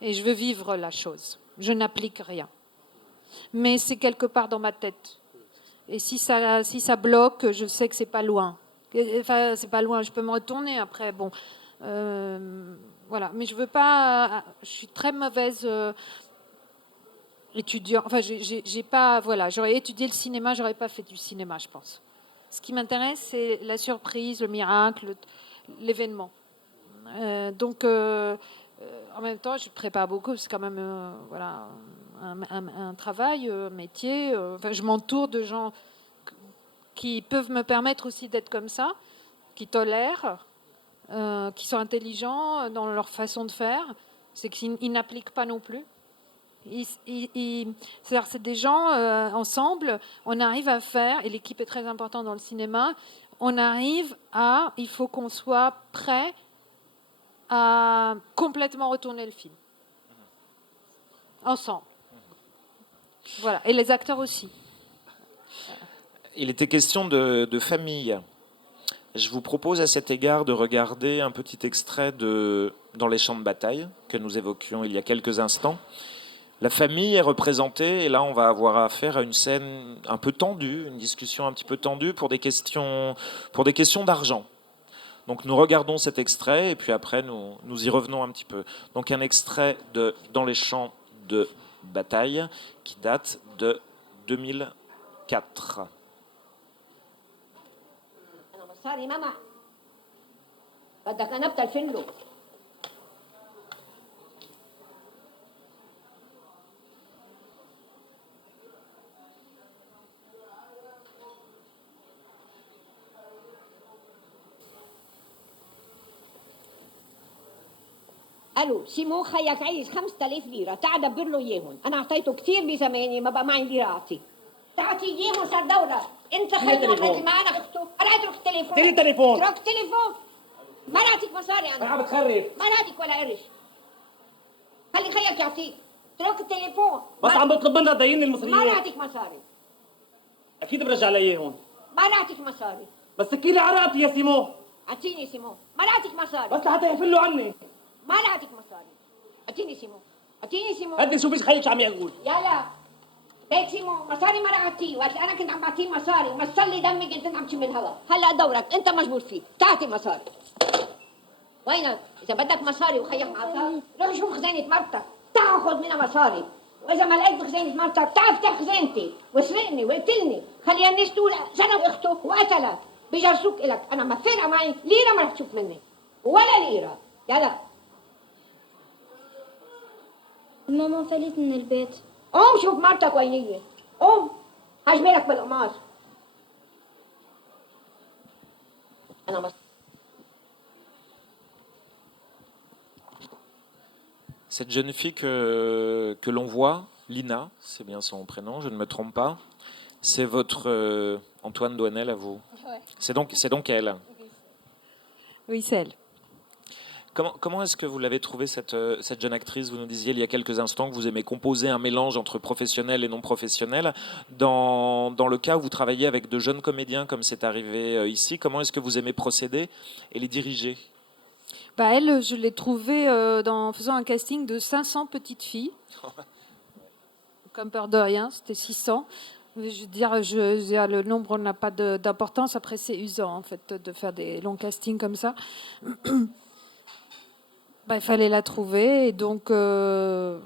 Et je veux vivre la chose. Je n'applique rien. Mais c'est quelque part dans ma tête. Et si ça bloque, je sais que c'est pas loin. Enfin, c'est pas loin. Je peux me retourner après. Bon, voilà. Mais je veux pas. Je suis très mauvaise étudiant. Enfin, j'ai pas. Voilà. J'aurais étudié le cinéma, j'aurais pas fait du cinéma, je pense. Ce qui m'intéresse, c'est la surprise, le miracle, l'événement. Donc, en même temps, je prépare beaucoup. C'est quand même, voilà, un travail, un métier. Enfin, je m'entoure de gens qui peuvent me permettre aussi d'être comme ça, qui tolèrent, qui sont intelligents dans leur façon de faire. C'est qu'ils n'appliquent pas non plus. C'est-à-dire, c'est des gens ensemble, on arrive à faire, et l'équipe est très importante dans le cinéma, il faut qu'on soit prêt à complètement retourner le film. Ensemble. Voilà. Et les acteurs aussi. Il était question de famille. Je vous propose à cet égard de regarder un petit extrait de Dans les champs de bataille que nous évoquions il y a quelques instants. La famille est représentée et là on va avoir affaire à une scène un peu tendue, une discussion un petit peu tendue pour des questions d'argent. Donc nous regardons cet extrait et puis après nous y revenons un petit peu. Donc un extrait de Dans les champs de bataille qui date de 2004. صار ماما بدك انا بتلفن له الو سيمو خيك عايز 5000 ليره تعال دبر له اياهم انا اعطيته كثير بزماني ما بقى معي ليره اعطي تعطي اياهم صار دوره انت خليهم مثل ما انا اخته انا اترك التليفون اشتري تليفون اترك التليفون ما نعطيك مصاري انا انا عم بتخرب ما نعطيك ولا قرش خلي خيك يعطيك اترك التليفون بس عم بطلب منها تديني ما المصريات نعطيك مصاري اكيد برجع لها اياهم ما نعطيك مصاري بس سكيلي عرقتي يا سيمو اعطيني سيمو ما نعطيك مصاري بس لحتى يفلوا عني ما نعطيك مصاري اعطيني سيمو اعطيني سيمو هدي شوفي خيك شو عم يقول يلا هيك سيمو مصاري ما رعتيه وقت انا كنت عم بعطيه مصاري ومصر لي دمك انت عم تشم الهوا هلا دورك انت مجبور فيه تعطي مصاري وينك اذا بدك مصاري وخيك معك روح شوف خزانه مرتك تاخذ منها مصاري واذا ما لقيت بخزانه مرتك تعال افتح خزانتي واسرقني واقتلني خلي الناس تقول زنب اخته وقتلها بجرسوك الك انا ما فارقه معي ليره ما رح تشوف مني ولا ليره يلا ماما فلت من البيت. قوم شوف مرتك وين هي قوم حجملك بالقماش انا بس Cette jeune fille que l'on voit, Lina, c'est bien son prénom, je ne me trompe pas, c'est votre Antoine Douanel à vous. Ouais. C'est donc elle. Oui, c'est elle. Comment est-ce que vous l'avez trouvée, cette jeune actrice? Vous nous disiez il y a quelques instants que vous aimez composer un mélange entre professionnel et non professionnel. Dans le cas où vous travaillez avec de jeunes comédiens, comme c'est arrivé ici, comment est-ce que vous aimez procéder et les diriger? Bah elle, je l'ai trouvée en faisant un casting de 500 petites filles. Comme peur de rien, c'était 600. Je veux dire, le nombre n'a pas d'importance. Après, c'est usant, en fait, de faire des longs castings comme ça. Bah, il fallait la trouver. Et donc, je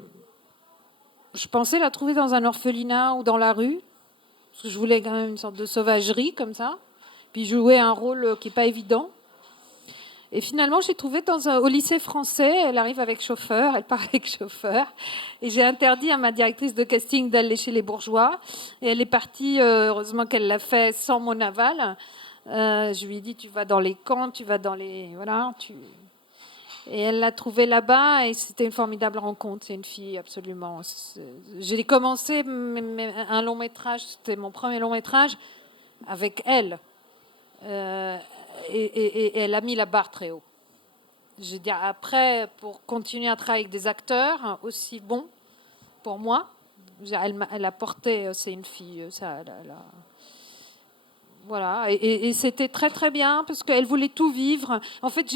pensais la trouver dans un orphelinat ou dans la rue. Parce que je voulais quand même une sorte de sauvagerie, comme ça. Puis jouer un rôle qui n'est pas évident. Et finalement, j'ai trouvé au lycée français, elle arrive avec chauffeur, elle part avec chauffeur. Et j'ai interdit à ma directrice de casting d'aller chez les bourgeois. Et elle est partie, heureusement qu'elle l'a fait sans mon aval. Je lui ai dit, tu vas dans les camps, tu vas dans les... Voilà, Et elle l'a trouvée là-bas et c'était une formidable rencontre. C'est une fille absolument... J'ai commencé un long métrage, c'était mon premier long métrage, avec elle. Et elle a mis la barre très haut. Je veux dire, après, pour continuer à travailler avec des acteurs aussi bons, pour moi, elle a porté, c'est une fille, ça, voilà, et c'était très très bien parce qu'elle voulait tout vivre. En fait,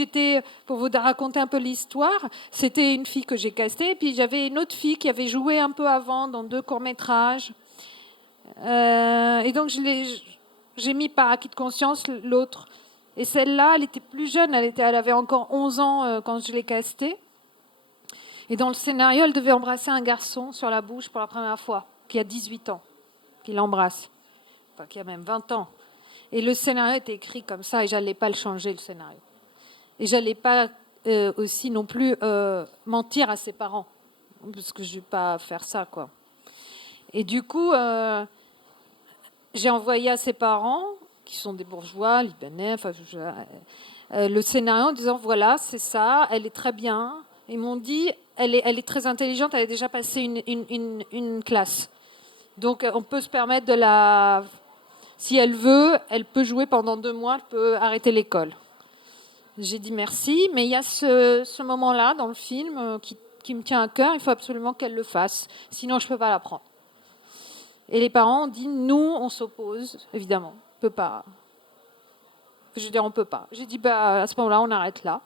pour vous raconter un peu l'histoire, c'était une fille que j'ai castée, puis j'avais une autre fille qui avait joué un peu avant dans 2 courts-métrages. Et donc, j'ai mis par acquis de conscience l'autre. Et celle-là, elle était plus jeune, elle avait encore 11 ans quand je l'ai castée. Et dans le scénario, elle devait embrasser un garçon sur la bouche pour la première fois, qui a 18 ans, qui l'embrasse, enfin qui a même 20 ans. Et le scénario était écrit comme ça, et je n'allais pas le changer, le scénario. Et je n'allais pas aussi non plus mentir à ses parents, parce que je ne vais pas faire ça, quoi. Et du coup, j'ai envoyé à ses parents, qui sont des bourgeois, libanais, enfin, le scénario en disant, voilà, c'est ça, elle est très bien. Ils m'ont dit, elle est très intelligente, elle a déjà passé une classe. Donc, on peut se permettre de la... Si elle veut, elle peut jouer pendant 2 mois, elle peut arrêter l'école. J'ai dit merci, mais il y a ce moment-là dans le film qui me tient à cœur, il faut absolument qu'elle le fasse, sinon je ne peux pas la prendre. Et les parents ont dit, nous, on s'oppose, évidemment. On peut pas. Je veux dire, on peut pas. J'ai dit, à ce moment-là, on arrête là.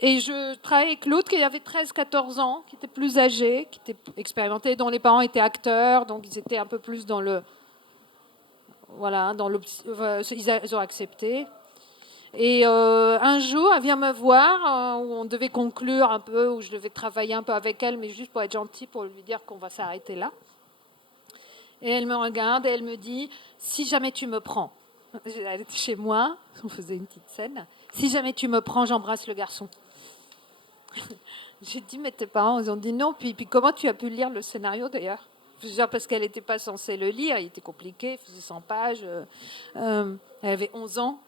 Et je travaillais avec l'autre qui avait 13-14 ans, qui était plus âgé, qui était expérimenté, dont les parents étaient acteurs, donc ils étaient un peu plus dans le... Voilà, ils ont accepté. Et un jour, elle vient me voir, où on devait conclure un peu, où je devais travailler un peu avec elle, mais juste pour être gentille, pour lui dire qu'on va s'arrêter là. Et elle me regarde et elle me dit, si jamais tu me prends, elle était chez moi, on faisait une petite scène, si jamais tu me prends, j'embrasse le garçon. J'ai dit, mais tes parents, ils ont dit non. Puis comment tu as pu lire le scénario d'ailleurs? Parce qu'elle n'était pas censée le lire, il était compliqué, il faisait 100 pages, elle avait 11 ans.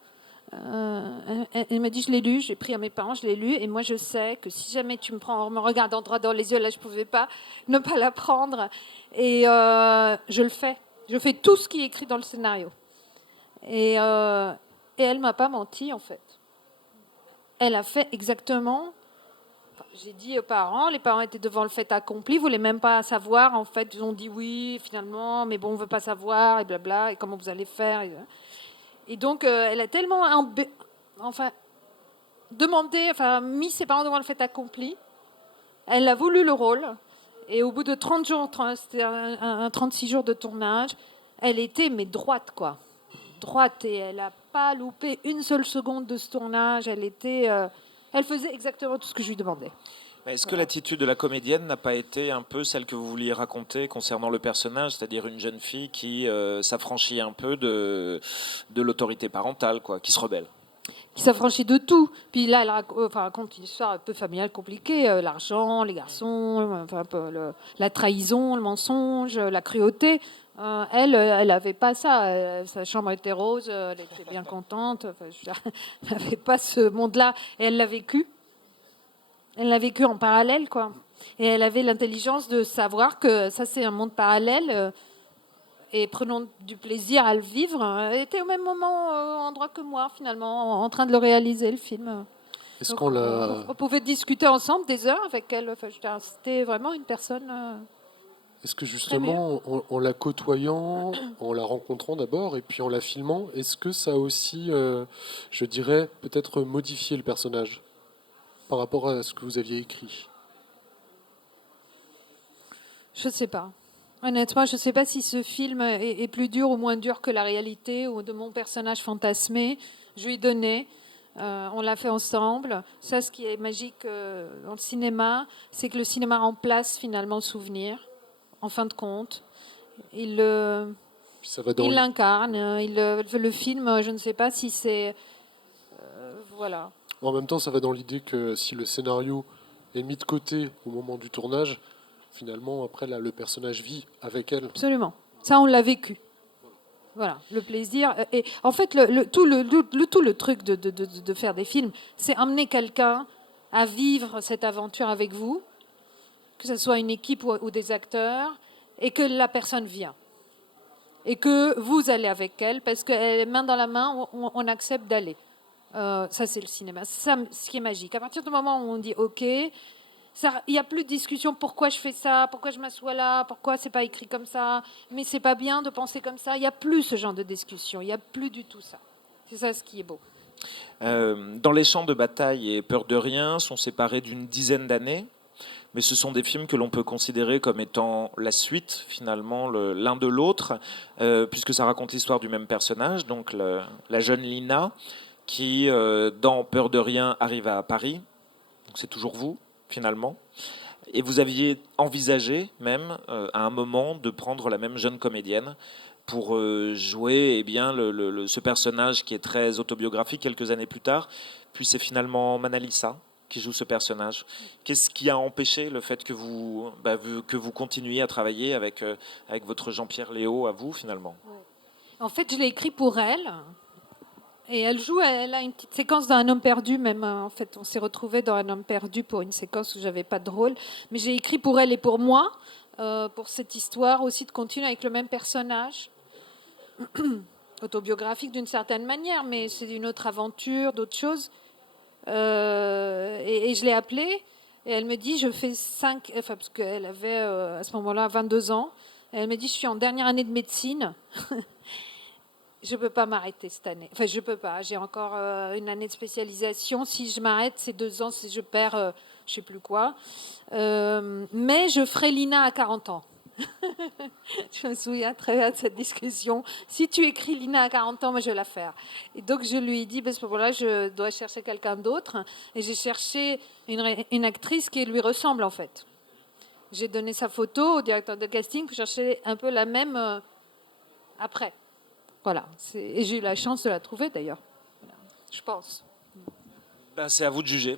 Elle m'a dit, je l'ai lu, j'ai pris à mes parents, je l'ai lu, et moi je sais que si jamais tu me prends en me regardant droit dans les yeux, là je ne pouvais pas ne pas la prendre, et je le fais. Je fais tout ce qui est écrit dans le scénario. Et elle ne m'a pas menti, en fait. Elle a fait exactement... J'ai dit aux parents, les parents étaient devant le fait accompli, ils ne voulaient même pas savoir, en fait, ils ont dit oui, finalement, mais bon, on ne veut pas savoir, et blabla, et comment vous allez faire. Et donc, elle a tellement mis ses parents devant le fait accompli. Elle a voulu le rôle. Et au bout de 30 jours, c'était un 36 jours de tournage, elle était, mais droite, quoi. Droite. Et elle n'a pas loupé une seule seconde de ce tournage. Elle faisait exactement tout ce que je lui demandais. Est-ce que l'attitude de la comédienne n'a pas été un peu celle que vous vouliez raconter concernant le personnage, c'est-à-dire une jeune fille qui s'affranchit un peu de l'autorité parentale, quoi, qui se rebelle? Qui s'affranchit de tout. Puis là, elle raconte une histoire un peu familiale compliquée. L'argent, les garçons, la trahison, le mensonge, la cruauté. Elle n'avait pas ça. Sa chambre était rose, elle était bien contente. Elle n'avait pas ce monde-là. Et elle l'a vécu. Elle l'a vécu en parallèle, quoi. Et elle avait l'intelligence de savoir que ça, c'est un monde parallèle. Et prenons du plaisir à le vivre. Elle était au même endroit que moi, finalement, en train de le réaliser, le film. Est-ce Donc, qu'on l'a... on pouvait discuter ensemble des heures avec elle. C'était vraiment une personne... Est-ce que justement, en la côtoyant, en la rencontrant d'abord, et puis en la filmant, est-ce que ça a aussi, je dirais, peut-être modifié le personnage par rapport à ce que vous aviez écrit? Je ne sais pas. Honnêtement, je ne sais pas si ce film est plus dur ou moins dur que la réalité ou de mon personnage fantasmé. Je lui ai donné. On l'a fait ensemble. Ça, ce qui est magique dans le cinéma, c'est que le cinéma remplace finalement le souvenir, en fin de compte. Il l'incarne. Le film, je ne sais pas si c'est... voilà. En même temps, ça va dans l'idée que si le scénario est mis de côté au moment du tournage, finalement, après, là, le personnage vit avec elle. Absolument. Ça, on l'a vécu. Voilà, le plaisir. Et en fait, tout le truc de faire des films, c'est amener quelqu'un à vivre cette aventure avec vous, que ce soit une équipe ou des acteurs, et que la personne vient. Et que vous allez avec elle, parce que main dans la main, on accepte d'aller. Ça, c'est le cinéma. C'est ça ce qui est magique. À partir du moment où on dit OK, il n'y a plus de discussion. Pourquoi je fais ça? Pourquoi je m'assois là? Pourquoi c'est pas écrit comme ça? Mais c'est pas bien de penser comme ça. Il n'y a plus ce genre de discussion. Il n'y a plus du tout ça. C'est ça ce qui est beau. Dans les champs de bataille et Peur de rien sont séparés d'une dizaine d'années, mais ce sont des films que l'on peut considérer comme étant la suite finalement l'un de l'autre, puisque ça raconte l'histoire du même personnage, donc la jeune Lina qui, dans Peur de rien, arrive à Paris. Donc c'est toujours vous finalement. Et vous aviez envisagé même à un moment de prendre la même jeune comédienne pour jouer ce personnage qui est très autobiographique quelques années plus tard. Puis c'est finalement Manalisa qui joue ce personnage. Qu'est-ce qui a empêché le fait que vous continuiez à travailler avec votre Jean-Pierre Léaud à vous finalement? En fait, je l'ai écrit pour elle. Et elle a une petite séquence dans Un homme perdu, même. En fait, on s'est retrouvés dans Un homme perdu pour une séquence où j'avais pas de rôle. Mais j'ai écrit pour elle et pour moi, pour cette histoire aussi de continuer avec le même personnage, autobiographique d'une certaine manière, mais c'est une autre aventure, d'autres choses. Et je l'ai appelée et elle me dit, je fais 5... Enfin, parce qu'elle avait à ce moment-là 22 ans. Et elle me dit, je suis en dernière année de médecine. Je ne peux pas m'arrêter cette année. Enfin, je ne peux pas. J'ai encore une année de spécialisation. Si je m'arrête, c'est 2 ans. Si je perds, je ne sais plus quoi. Mais je ferai Lina à 40 ans. Je me souviens très bien de cette discussion. Si tu écris Lina à 40 ans, moi, je vais la faire. Et donc, je lui ai dit, à ce moment-là, je dois chercher quelqu'un d'autre. Et j'ai cherché une actrice qui lui ressemble, en fait. J'ai donné sa photo au directeur de casting pour chercher un peu la même après. Voilà. Et j'ai eu la chance de la trouver, d'ailleurs. Voilà. Je pense. Ben, c'est à vous de juger.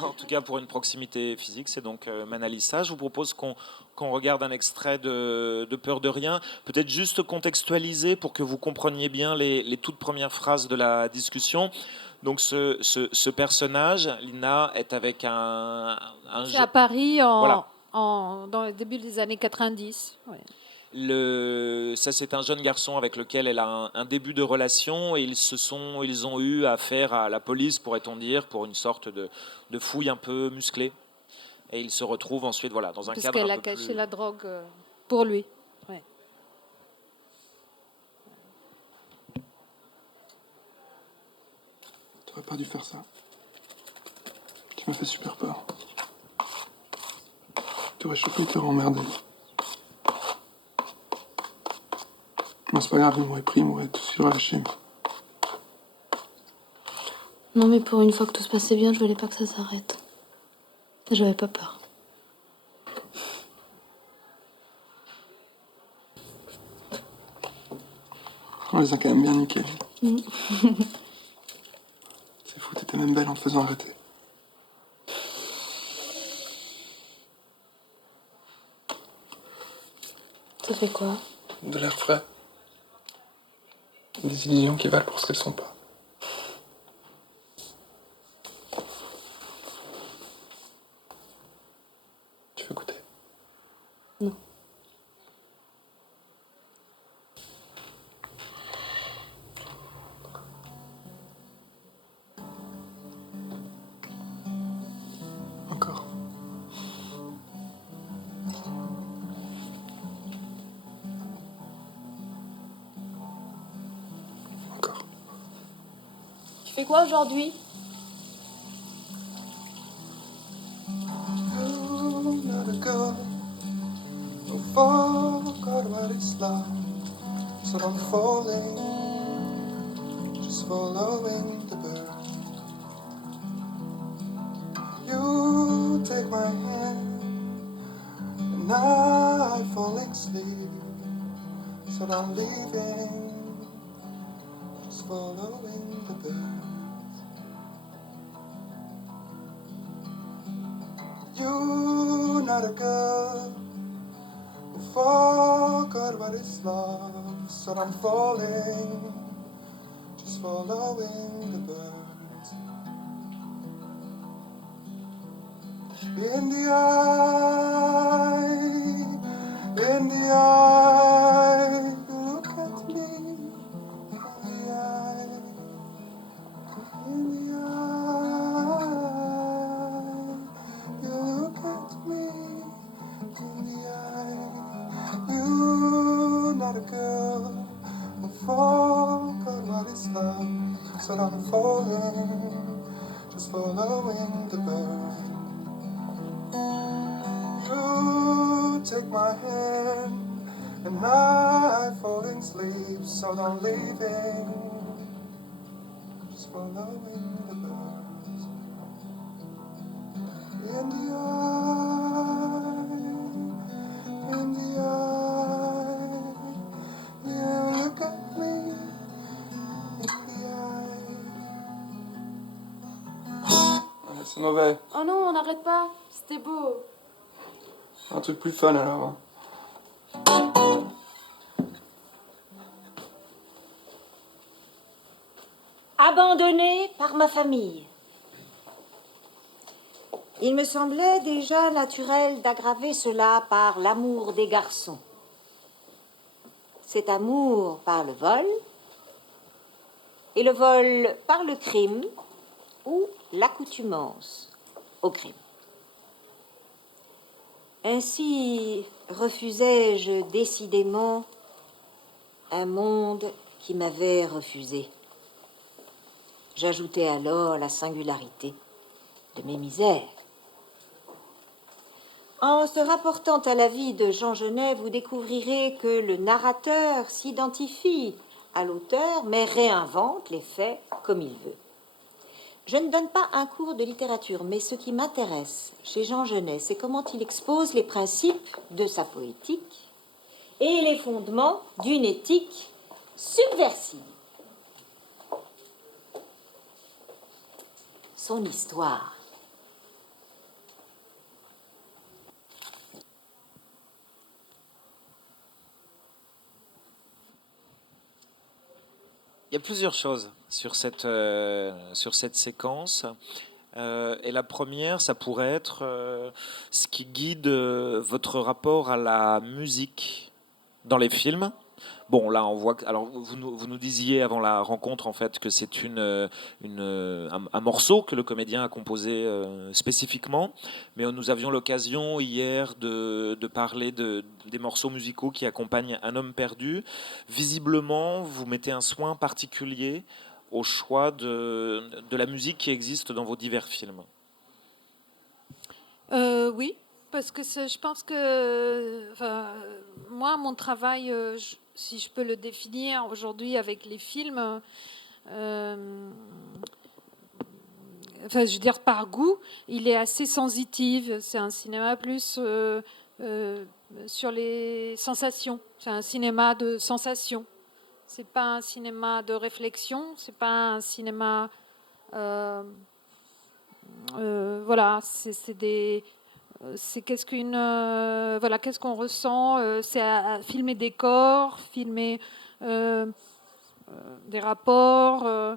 En tout cas, pour une proximité physique, c'est donc Manalissa. Je vous propose qu'on regarde un extrait de Peur de rien. Peut-être juste contextualiser pour que vous compreniez bien les toutes premières phrases de la discussion. Donc, ce personnage, Lina, est avec un C'est à Paris Voilà. dans le début des années 90. Ouais. Ça, c'est un jeune garçon avec lequel elle a un début de relation et ils ont eu affaire à la police, pourrait-on dire, pour une sorte de fouille un peu musclée. Et ils se retrouvent ensuite, voilà, dans un Parce cadre qu'elle un a peu caché plus... la drogue pour lui. Ouais. T'aurais pas dû faire ça. Tu m'as fait super peur. T'aurais chopé, t'aurais emmerdé. Non, c'est pas grave, il m'aurait pris, il m'aurait tout de suite relâché. Non, mais pour une fois que tout se passait bien, je voulais pas que ça s'arrête. J'avais pas peur. On les a quand même bien niqués. C'est fou, t'étais même belle en te faisant arrêter. Ça fait quoi? De l'air frais. Des illusions qui valent pour ce qu'elles sont pas. Tu veux goûter? Non. Encore. Encore. Tu fais quoi aujourd'hui? You're not a girl who forgot what it's like. So I'm falling, just following the bird. You take my hand, and I falling asleep. So I'm leaving, just following the birds. You're not a girl who forgot what it's love. So I'm falling, just following the birds. In the eye, you look at me. In the eye, you look at me. In the eye, you're not a girl who forgot what is love. So I'm falling, just following the bird. You take my hand, and I fall in sleep. So I'm leaving, just following the birds. In the eye, you look at me. In the eye. Ouais, c'est mauvais. Oh non, on n'arrête pas. C'était beau. Un truc plus fun alors. Abandonnée par ma famille. Il me semblait déjà naturel d'aggraver cela par l'amour des garçons. Cet amour par le vol, et le vol par le crime ou l'accoutumance au crime. Ainsi refusais-je décidément un monde qui m'avait refusé. J'ajoutais alors la singularité de mes misères. En se rapportant à la vie de Jean Genet, vous découvrirez que le narrateur s'identifie à l'auteur, mais réinvente les faits comme il veut. Je ne donne pas un cours de littérature, mais ce qui m'intéresse chez Jean Genet, c'est comment il expose les principes de sa poétique et les fondements d'une éthique subversive. son histoire. Il y a plusieurs choses sur cette séquence. Et la première, ça pourrait être ce qui guide votre rapport à la musique dans les films. Bon, là, on voit que, alors, vous nous disiez avant la rencontre, en fait, que c'est un morceau que le comédien a composé spécifiquement. Mais nous avions l'occasion hier de parler des morceaux musicaux qui accompagnent Un homme perdu. Visiblement, vous mettez un soin particulier au choix de la musique qui existe dans vos divers films. Oui, parce que je pense que moi, mon travail, si je peux le définir aujourd'hui avec les films, je veux dire par goût, il est assez sensitif. C'est un cinéma plus sur les sensations. C'est un cinéma de sensations. C'est pas un cinéma de réflexion. C'est pas un cinéma. Voilà, c'est qu'est-ce qu'est-ce qu'on ressent. C'est à filmer des corps, filmer des rapports.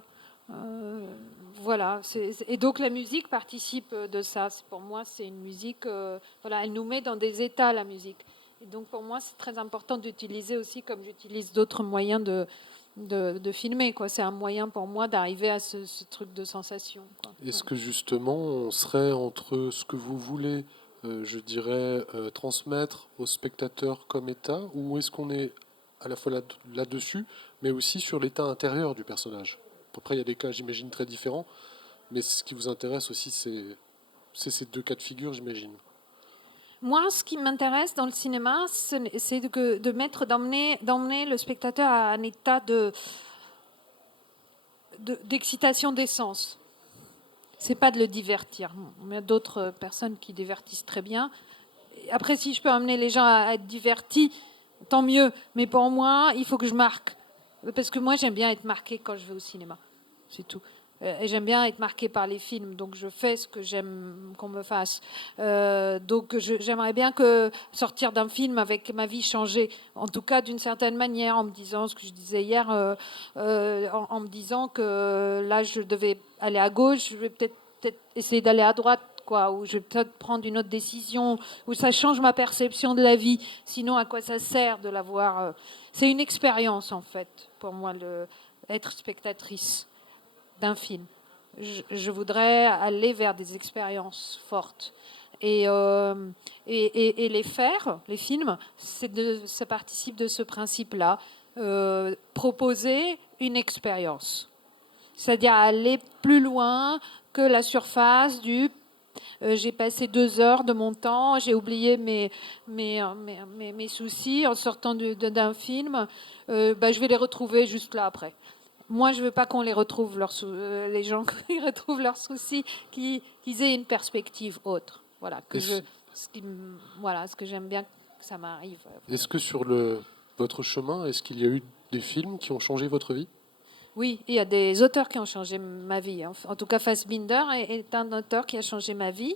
Voilà. Et donc la musique participe de ça. Pour moi, c'est une musique. Elle nous met dans des états, la musique. Et donc pour moi, c'est très important d'utiliser aussi, comme j'utilise d'autres moyens de filmer. C'est un moyen pour moi d'arriver à ce truc de sensation. Est-ce que justement, on serait entre ce que vous voulez, je dirais, transmettre aux spectateurs comme état, ou est-ce qu'on est à la fois là-dessus, mais aussi sur l'état intérieur du personnage? Après, il y a des cas, j'imagine, très différents, mais ce qui vous intéresse aussi, c'est ces deux cas de figure, j'imagine. Moi, ce qui m'intéresse dans le cinéma, c'est d'emmener le spectateur à un état d'excitation des sens. C'est pas de le divertir. Il y a d'autres personnes qui divertissent très bien. Après, si je peux amener les gens à être divertis, tant mieux. Mais pour moi, il faut que je marque. Parce que moi, j'aime bien être marquée quand je vais au cinéma. C'est tout. Et j'aime bien être marquée par les films. Donc, je fais ce que j'aime qu'on me fasse. Donc, j'aimerais bien sortir d'un film avec ma vie changée. En tout cas, d'une certaine manière, en me disant ce que je disais hier, en me disant que là, je devais aller à gauche, je vais peut-être essayer d'aller à droite. Ou je vais peut-être prendre une autre décision, où ça change ma perception de la vie. Sinon, à quoi ça sert de l'avoir C'est une expérience, en fait, pour moi, être spectatrice d'un film. Je voudrais aller vers des expériences fortes. Et les faire, les films, ça participe de ce principe-là. Proposer une expérience. C'est-à-dire aller plus loin que la surface du... j'ai passé 2 heures de mon temps, j'ai oublié mes soucis en sortant d'un film. Je vais les retrouver juste là après. Moi, je veux pas qu'on les retrouve, les gens qui retrouvent leurs soucis, qu'ils aient une perspective autre. Voilà, ce que j'aime bien que ça m'arrive. Est-ce que sur votre chemin, est-ce qu'il y a eu des films qui ont changé votre vie? Oui, il y a des auteurs qui ont changé ma vie. En tout cas, Fassbinder est un auteur qui a changé ma vie.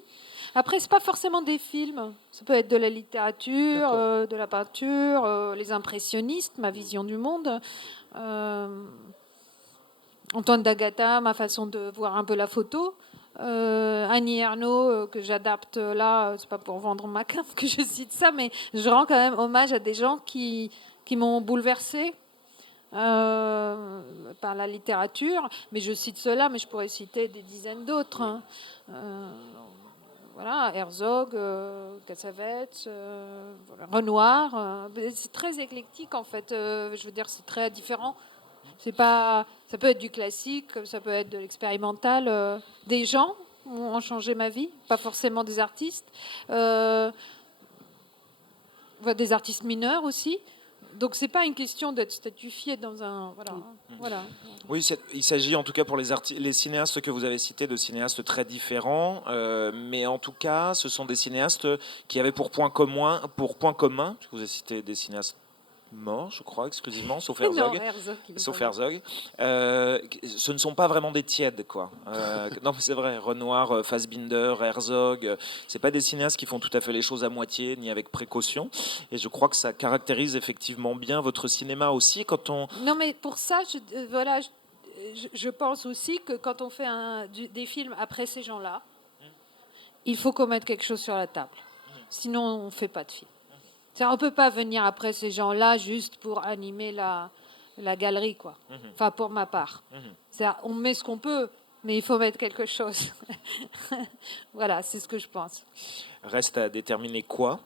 Après, c'est pas forcément des films. Ça peut être de la littérature, de la peinture, les impressionnistes, ma vision du monde. Antoine d'Agata, ma façon de voir un peu la photo. Annie Ernaux, que j'adapte là, c'est pas pour vendre ma carte que je cite ça, mais je rends quand même hommage à des gens qui m'ont bouleversée par la littérature. Mais je cite cela, mais je pourrais citer des dizaines d'autres. Voilà, Herzog, Cassavetes, Renoir. C'est très éclectique en fait. Je veux dire, c'est très différent. Ça peut être du classique, ça peut être de l'expérimental. Des gens ont changé ma vie, pas forcément des artistes. Des artistes mineurs aussi. Donc c'est pas une question d'être statufié dans un... Voilà. Oui, il s'agit en tout cas pour les cinéastes que vous avez cités de cinéastes très différents, mais en tout cas ce sont des cinéastes qui avaient pour point commun, puisque vous avez cité des cinéastes mort, je crois, exclusivement, sauf Non, Herzog. Herzog, il est Sauf pas mort. Herzog. Ce ne sont pas vraiment des tièdes, quoi. Non, mais c'est vrai. Renoir, Fassbinder, Herzog, c'est pas des cinéastes qui font tout à fait les choses à moitié ni avec précaution. Et je crois que ça caractérise effectivement bien votre cinéma aussi quand on. Non, mais pour ça, voilà, je pense aussi que quand on fait des films après ces gens-là, il faut qu'on mette quelque chose sur la table. Sinon, on ne fait pas de film. On ne peut pas venir après ces gens-là juste pour animer la galerie, quoi. Enfin, pour ma part. On met ce qu'on peut, mais il faut mettre quelque chose. Voilà, c'est ce que je pense. Reste à déterminer quoi.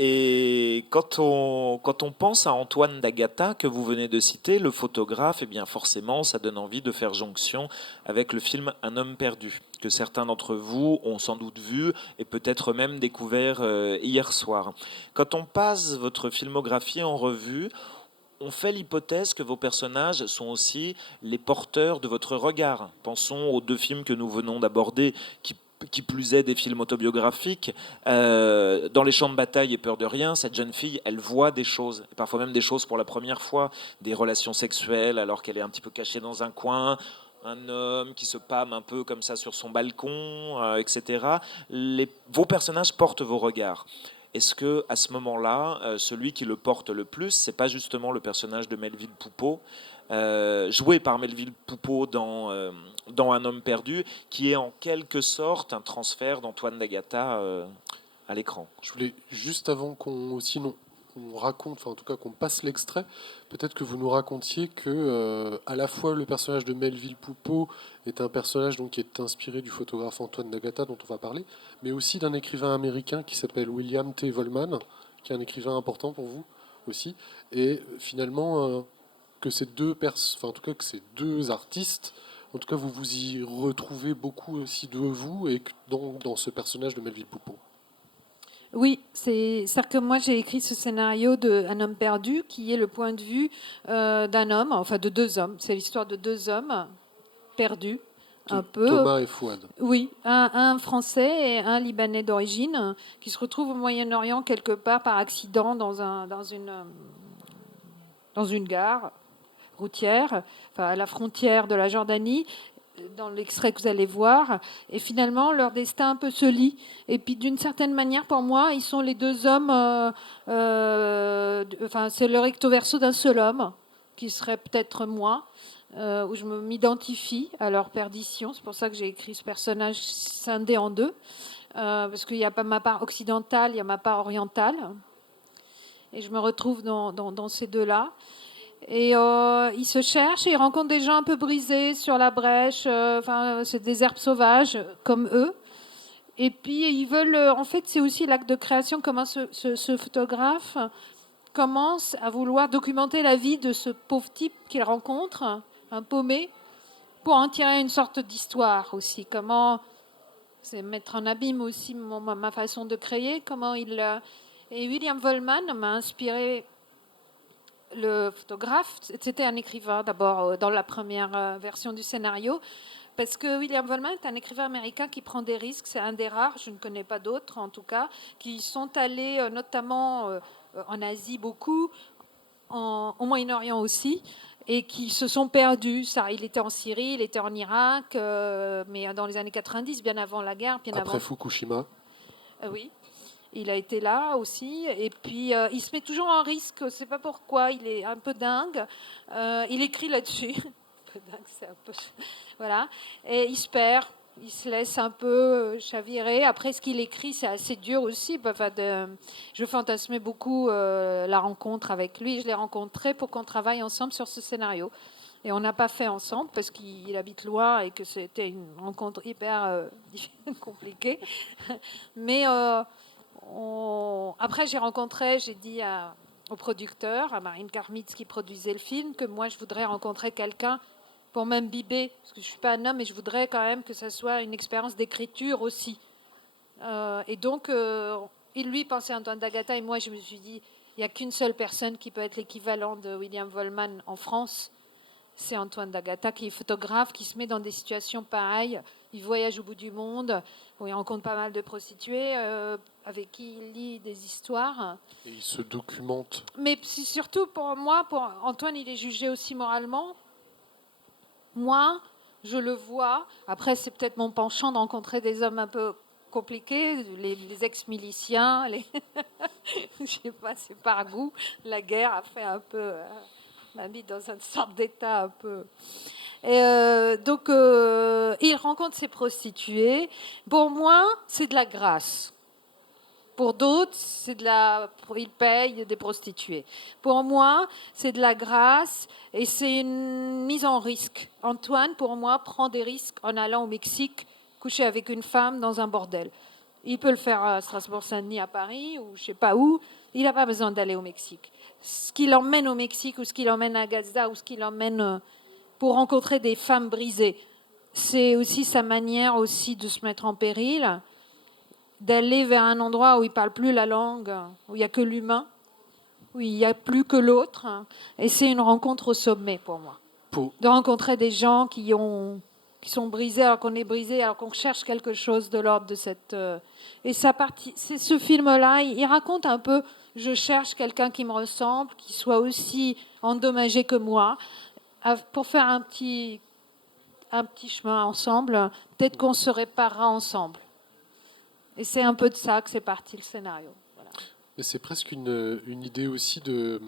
Et quand on pense à Antoine d'Agata, que vous venez de citer, le photographe, eh bien forcément, ça donne envie de faire jonction avec le film Un homme perdu, que certains d'entre vous ont sans doute vu et peut-être même découvert hier soir. Quand on passe votre filmographie en revue, on fait l'hypothèse que vos personnages sont aussi les porteurs de votre regard. Pensons aux 2 films que nous venons d'aborder, qui plus est des films autobiographiques. Dans Les champs de bataille et Peur de rien, cette jeune fille, elle voit des choses, et parfois même des choses pour la première fois, des relations sexuelles alors qu'elle est un petit peu cachée dans un coin, un homme qui se pâme un peu comme ça sur son balcon, etc. Vos personnages portent vos regards. Est-ce que à ce moment-là, celui qui le porte le plus, c'est pas justement le personnage de Melville Poupeau, joué par Melville Poupeau dans Un homme perdu, qui est en quelque sorte un transfert d'Antoine d'Agata à l'écran? Je voulais, juste avant qu'on raconte, enfin en tout cas qu'on passe l'extrait, peut-être que vous nous racontiez que à la fois le personnage de Melville Poupeau est un personnage donc, qui est inspiré du photographe Antoine d'Agata dont on va parler, mais aussi d'un écrivain américain qui s'appelle William T. Vollmann, qui est un écrivain important pour vous aussi, et finalement que ces en tout cas que ces 2 artistes, en tout cas vous vous y retrouvez beaucoup aussi de vous et donc dans ce personnage de Melville Poupeau. Oui, c'est-à-dire que moi j'ai écrit ce scénario de Un homme perdu qui est le point de vue d'un homme, enfin de 2 hommes. C'est l'histoire de 2 hommes perdus, un peu. Thomas et Fouad. Oui, un Français et un Libanais d'origine qui se retrouvent au Moyen-Orient quelque part par accident dans une gare routière, enfin à la frontière de la Jordanie, dans l'extrait que vous allez voir, et finalement leur destin un peu se lie. Et puis d'une certaine manière, pour moi, ils sont les 2 hommes, enfin c'est le recto verso d'un seul homme, qui serait peut-être moi, où je m'identifie à leur perdition. C'est pour ça que j'ai écrit ce personnage scindé en 2, parce qu'il y a pas ma part occidentale, il y a ma part orientale, et je me retrouve dans ces 2-là. Et ils se cherchent et ils rencontrent des gens un peu brisés sur la brèche. Enfin, c'est des herbes sauvages comme eux. Et puis ils veulent. En fait, c'est aussi l'acte de création. Comment ce photographe commence à vouloir documenter la vie de ce pauvre type qu'il rencontre, un paumé, pour en tirer une sorte d'histoire aussi. Comment c'est mettre en abîme aussi ma façon de créer. Comment il et William Vollmann m'a inspiré. Le photographe, c'était un écrivain d'abord dans la première version du scénario, parce que William Vollmann est un écrivain américain qui prend des risques. C'est un des rares, je ne connais pas d'autres en tout cas, qui sont allés notamment en Asie beaucoup, au Moyen-Orient aussi, et qui se sont perdus. Ça, il était en Syrie, il était en Irak, mais dans les années 90, bien avant la guerre. Après Fukushima. Oui. Il a été là aussi, et puis il se met toujours en risque. Je ne sais pas pourquoi. Il est un peu dingue. Il écrit là-dessus. Un peu dingue, c'est un peu voilà. Et il se perd. Il se laisse un peu chavirer. Après, ce qu'il écrit, c'est assez dur aussi. Enfin, je fantasmais beaucoup la rencontre avec lui. Je l'ai rencontré pour qu'on travaille ensemble sur ce scénario. Et on n'a pas fait ensemble parce qu'il habite loin et que c'était une rencontre hyper compliquée. Mais après, j'ai dit au producteur, à Marine Karmitz qui produisait le film, que moi, je voudrais rencontrer quelqu'un pour m'imbiber, parce que je ne suis pas un homme, et je voudrais quand même que ça soit une expérience d'écriture aussi. Et donc, il lui pensait à Antoine d'Agata, et moi, je me suis dit, il n'y a qu'une seule personne qui peut être l'équivalent de William Vollmann en France, c'est Antoine d'Agata, qui est photographe, qui se met dans des situations pareilles, Il voyage au bout du monde, où il rencontre pas mal de prostituées, avec qui il lit des histoires. Et il se documente. Mais c'est surtout pour moi, pour Antoine, il est jugé aussi moralement. Moi, je le vois. Après, c'est peut-être mon penchant de rencontrer des hommes un peu compliqués, les ex-miliciens, je sais pas, c'est par goût. La guerre a fait un peu, m'a mis dans une sorte d'état un peu. Et donc, il rencontre ces prostituées. Pour moi, c'est de la grâce. Pour d'autres, il paye des prostituées. Pour moi, c'est de la grâce et c'est une mise en risque. Antoine, pour moi, prend des risques en allant au Mexique coucher avec une femme dans un bordel. Il peut le faire à Strasbourg-Saint-Denis, à Paris, ou je ne sais pas où. Il n'a pas besoin d'aller au Mexique. Ce qui l'emmène au Mexique, ou ce qui l'emmène à Gaza, ou ce qui l'emmène pour rencontrer des femmes brisées, c'est aussi sa manière aussi de se mettre en péril, d'aller vers un endroit où il ne parle plus la langue, où il n'y a que l'humain, où il n'y a plus que l'autre. Et c'est une rencontre au sommet pour moi. De rencontrer des gens qui sont brisés alors qu'on est brisé, alors qu'on cherche quelque chose de l'ordre de cette... Et c'est ce film-là, il raconte un peu, je cherche quelqu'un qui me ressemble, qui soit aussi endommagé que moi, pour faire un petit chemin ensemble. Peut-être qu'on se réparera ensemble. Et c'est un peu de ça que c'est parti le scénario. Voilà. Mais c'est presque une idée aussi de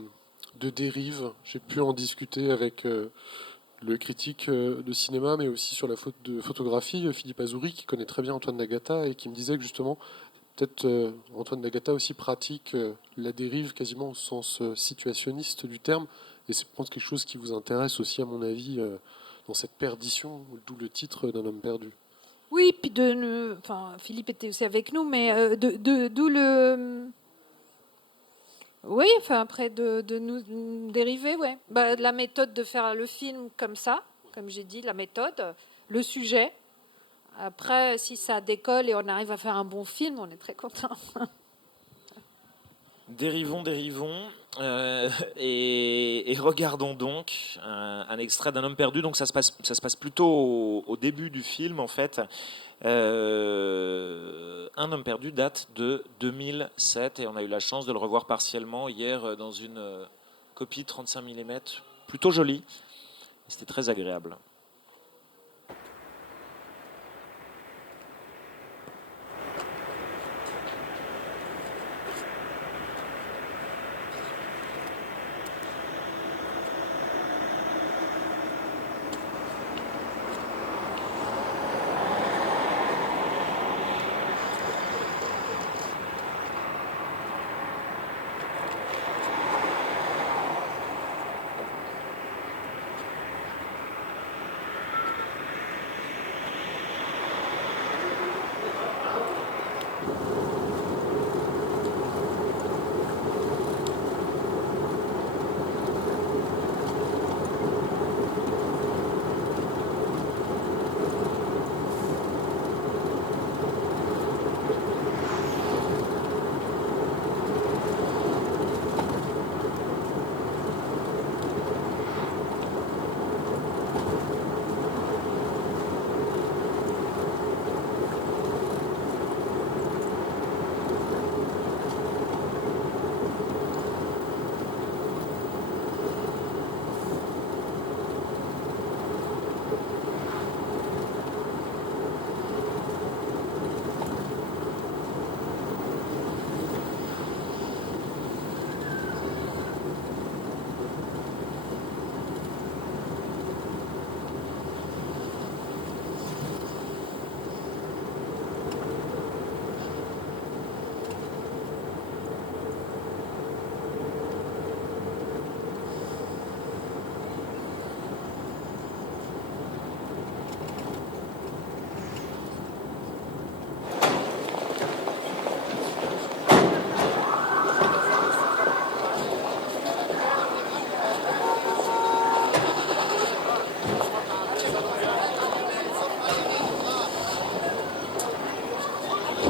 dérive. J'ai pu en discuter avec le critique de cinéma, mais aussi sur la photographie, Philippe Azouri, qui connaît très bien Antoine Nagata et qui me disait que justement, peut-être Antoine Nagata aussi pratique la dérive quasiment au sens situationniste du terme. Et c'est, je pense, quelque chose qui vous intéresse aussi, à mon avis, dans cette perdition, d'où le titre d'Un homme perdu. Oui, puis Philippe était aussi avec nous, mais d'où le... Oui, après de nous dériver, ouais. La méthode de faire le film comme ça, comme j'ai dit, la méthode, le sujet. Après, si ça décolle et on arrive à faire un bon film, on est très content. Dérivons, et regardons donc un extrait d'Un homme perdu. Donc ça se passe plutôt au début du film en fait. Un homme perdu date de 2007 et on a eu la chance de le revoir partiellement hier dans une copie 35 mm, plutôt jolie. C'était très agréable.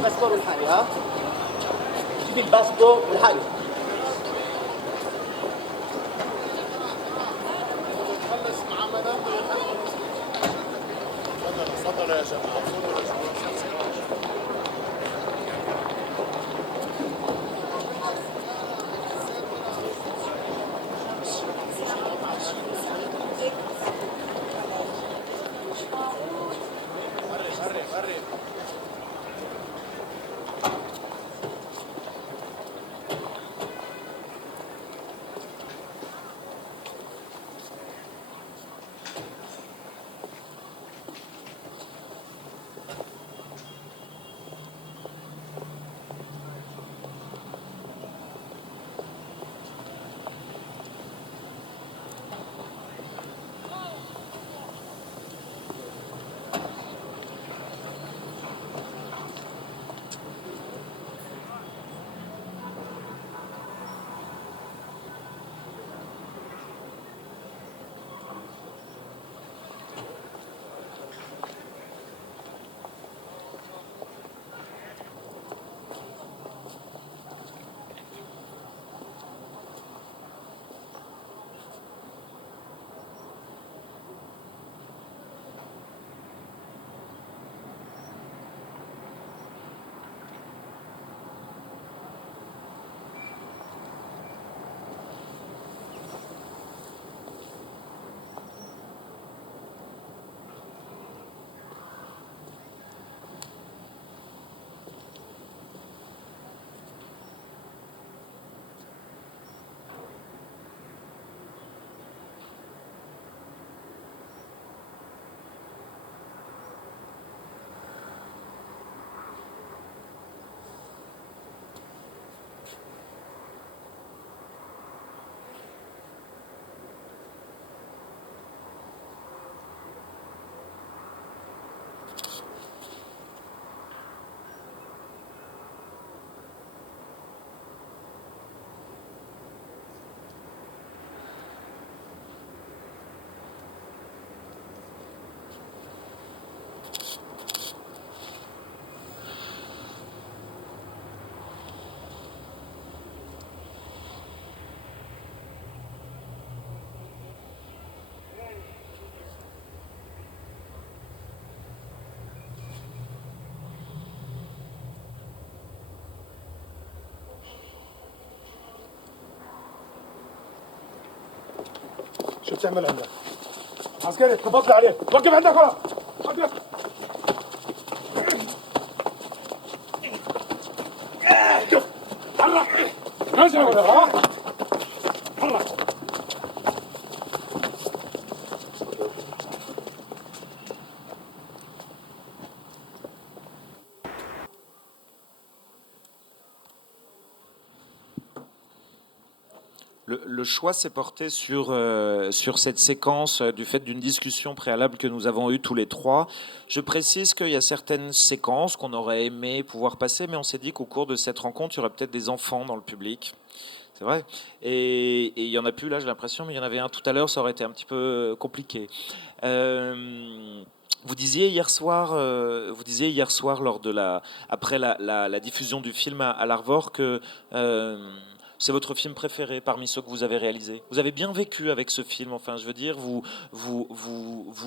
الباسبور والحاجة ها جيبي الباسبور والحاجة خلص مع مدام شو بتعمل عندك؟ عسكري خبط لي عليه، وقف عندك ورا، وقف. حرك، رجع ورا، ها؟ حرك. Le choix s'est porté sur cette séquence du fait d'une discussion préalable que nous avons eue tous les trois. Je précise qu'il y a certaines séquences qu'on aurait aimé pouvoir passer, mais on s'est dit qu'au cours de cette rencontre, il y aurait peut-être des enfants dans le public. C'est vrai. Et il y en a plus là, j'ai l'impression, mais il y en avait un tout à l'heure, ça aurait été un petit peu compliqué. Vous disiez hier soir lors de après la diffusion du film à l'Arvor que c'est votre film préféré parmi ceux que vous avez réalisés. Vous avez bien vécu avec ce film. Enfin, je veux dire, vous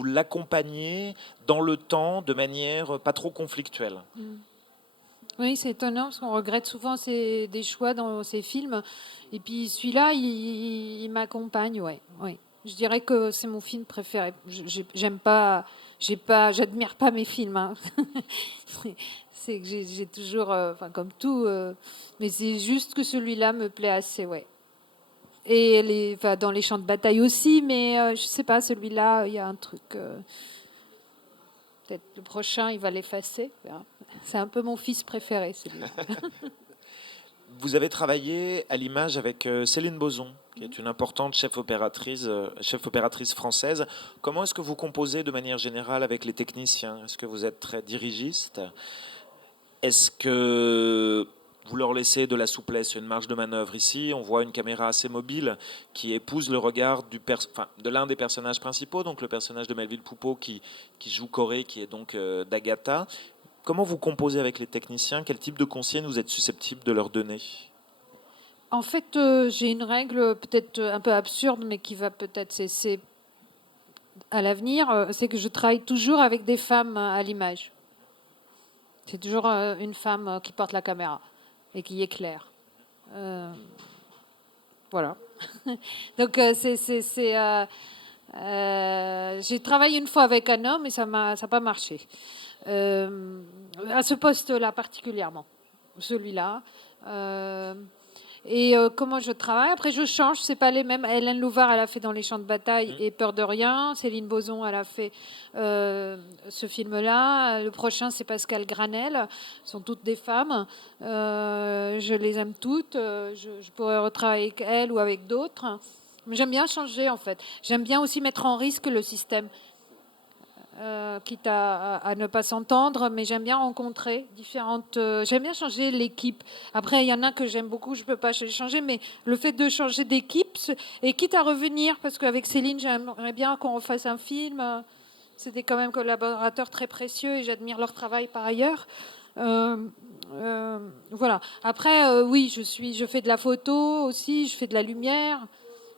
l'accompagnez dans le temps de manière pas trop conflictuelle. Oui, c'est étonnant parce qu'on regrette souvent des choix dans ces films. Et puis celui-là, il m'accompagne, ouais. Je dirais que c'est mon film préféré. J'admire pas mes films. Hein. C'est que j'ai toujours, enfin comme tout, mais c'est juste que celui-là me plaît assez, ouais. Et dans les champs de bataille aussi, mais je sais pas, celui-là, il y a un truc. Peut-être le prochain, il va l'effacer. C'est un peu mon fils préféré, celui-là. Vous avez travaillé à l'image avec Céline Boson, qui est une importante chef opératrice française. Comment est-ce que vous composez de manière générale avec les techniciens? Est-ce que vous êtes très dirigiste? Est-ce que vous leur laissez de la souplesse, une marge de manœuvre? Ici, on voit une caméra assez mobile qui épouse le regard de l'un des personnages principaux, donc le personnage de Melville Poupeau qui joue Corée, qui est donc d'Agatha. Comment vous composez avec les techniciens? Quel type de consignes vous êtes susceptible de leur donner? En fait, j'ai une règle peut-être un peu absurde, mais qui va peut-être cesser à l'avenir, c'est que je travaille toujours avec des femmes à l'image. C'est toujours une femme qui porte la caméra et qui éclaire. Voilà. Donc, j'ai travaillé une fois avec un homme et ça n'a pas marché. À ce poste-là particulièrement, celui-là. Comment je travaille? Après, je change, c'est pas les mêmes. Hélène Louvard, elle a fait Dans les champs de bataille et Peur de rien. Céline Boson, elle a fait ce film-là. Le prochain, c'est Pascal Granel. Ce sont toutes des femmes. Je les aime toutes. Je pourrais retravailler avec elle ou avec d'autres. Mais j'aime bien changer, en fait. J'aime bien aussi mettre en risque le système. Quitte à ne pas s'entendre, mais j'aime bien rencontrer différentes... j'aime bien changer l'équipe. Après, il y en a que j'aime beaucoup, je ne peux pas les changer, mais le fait de changer d'équipe, et quitte à revenir, parce qu'avec Céline, j'aimerais bien qu'on refasse un film. C'était quand même collaborateurs très précieux et j'admire leur travail par ailleurs. Voilà. Après, oui, je fais de la photo aussi, je fais de la lumière.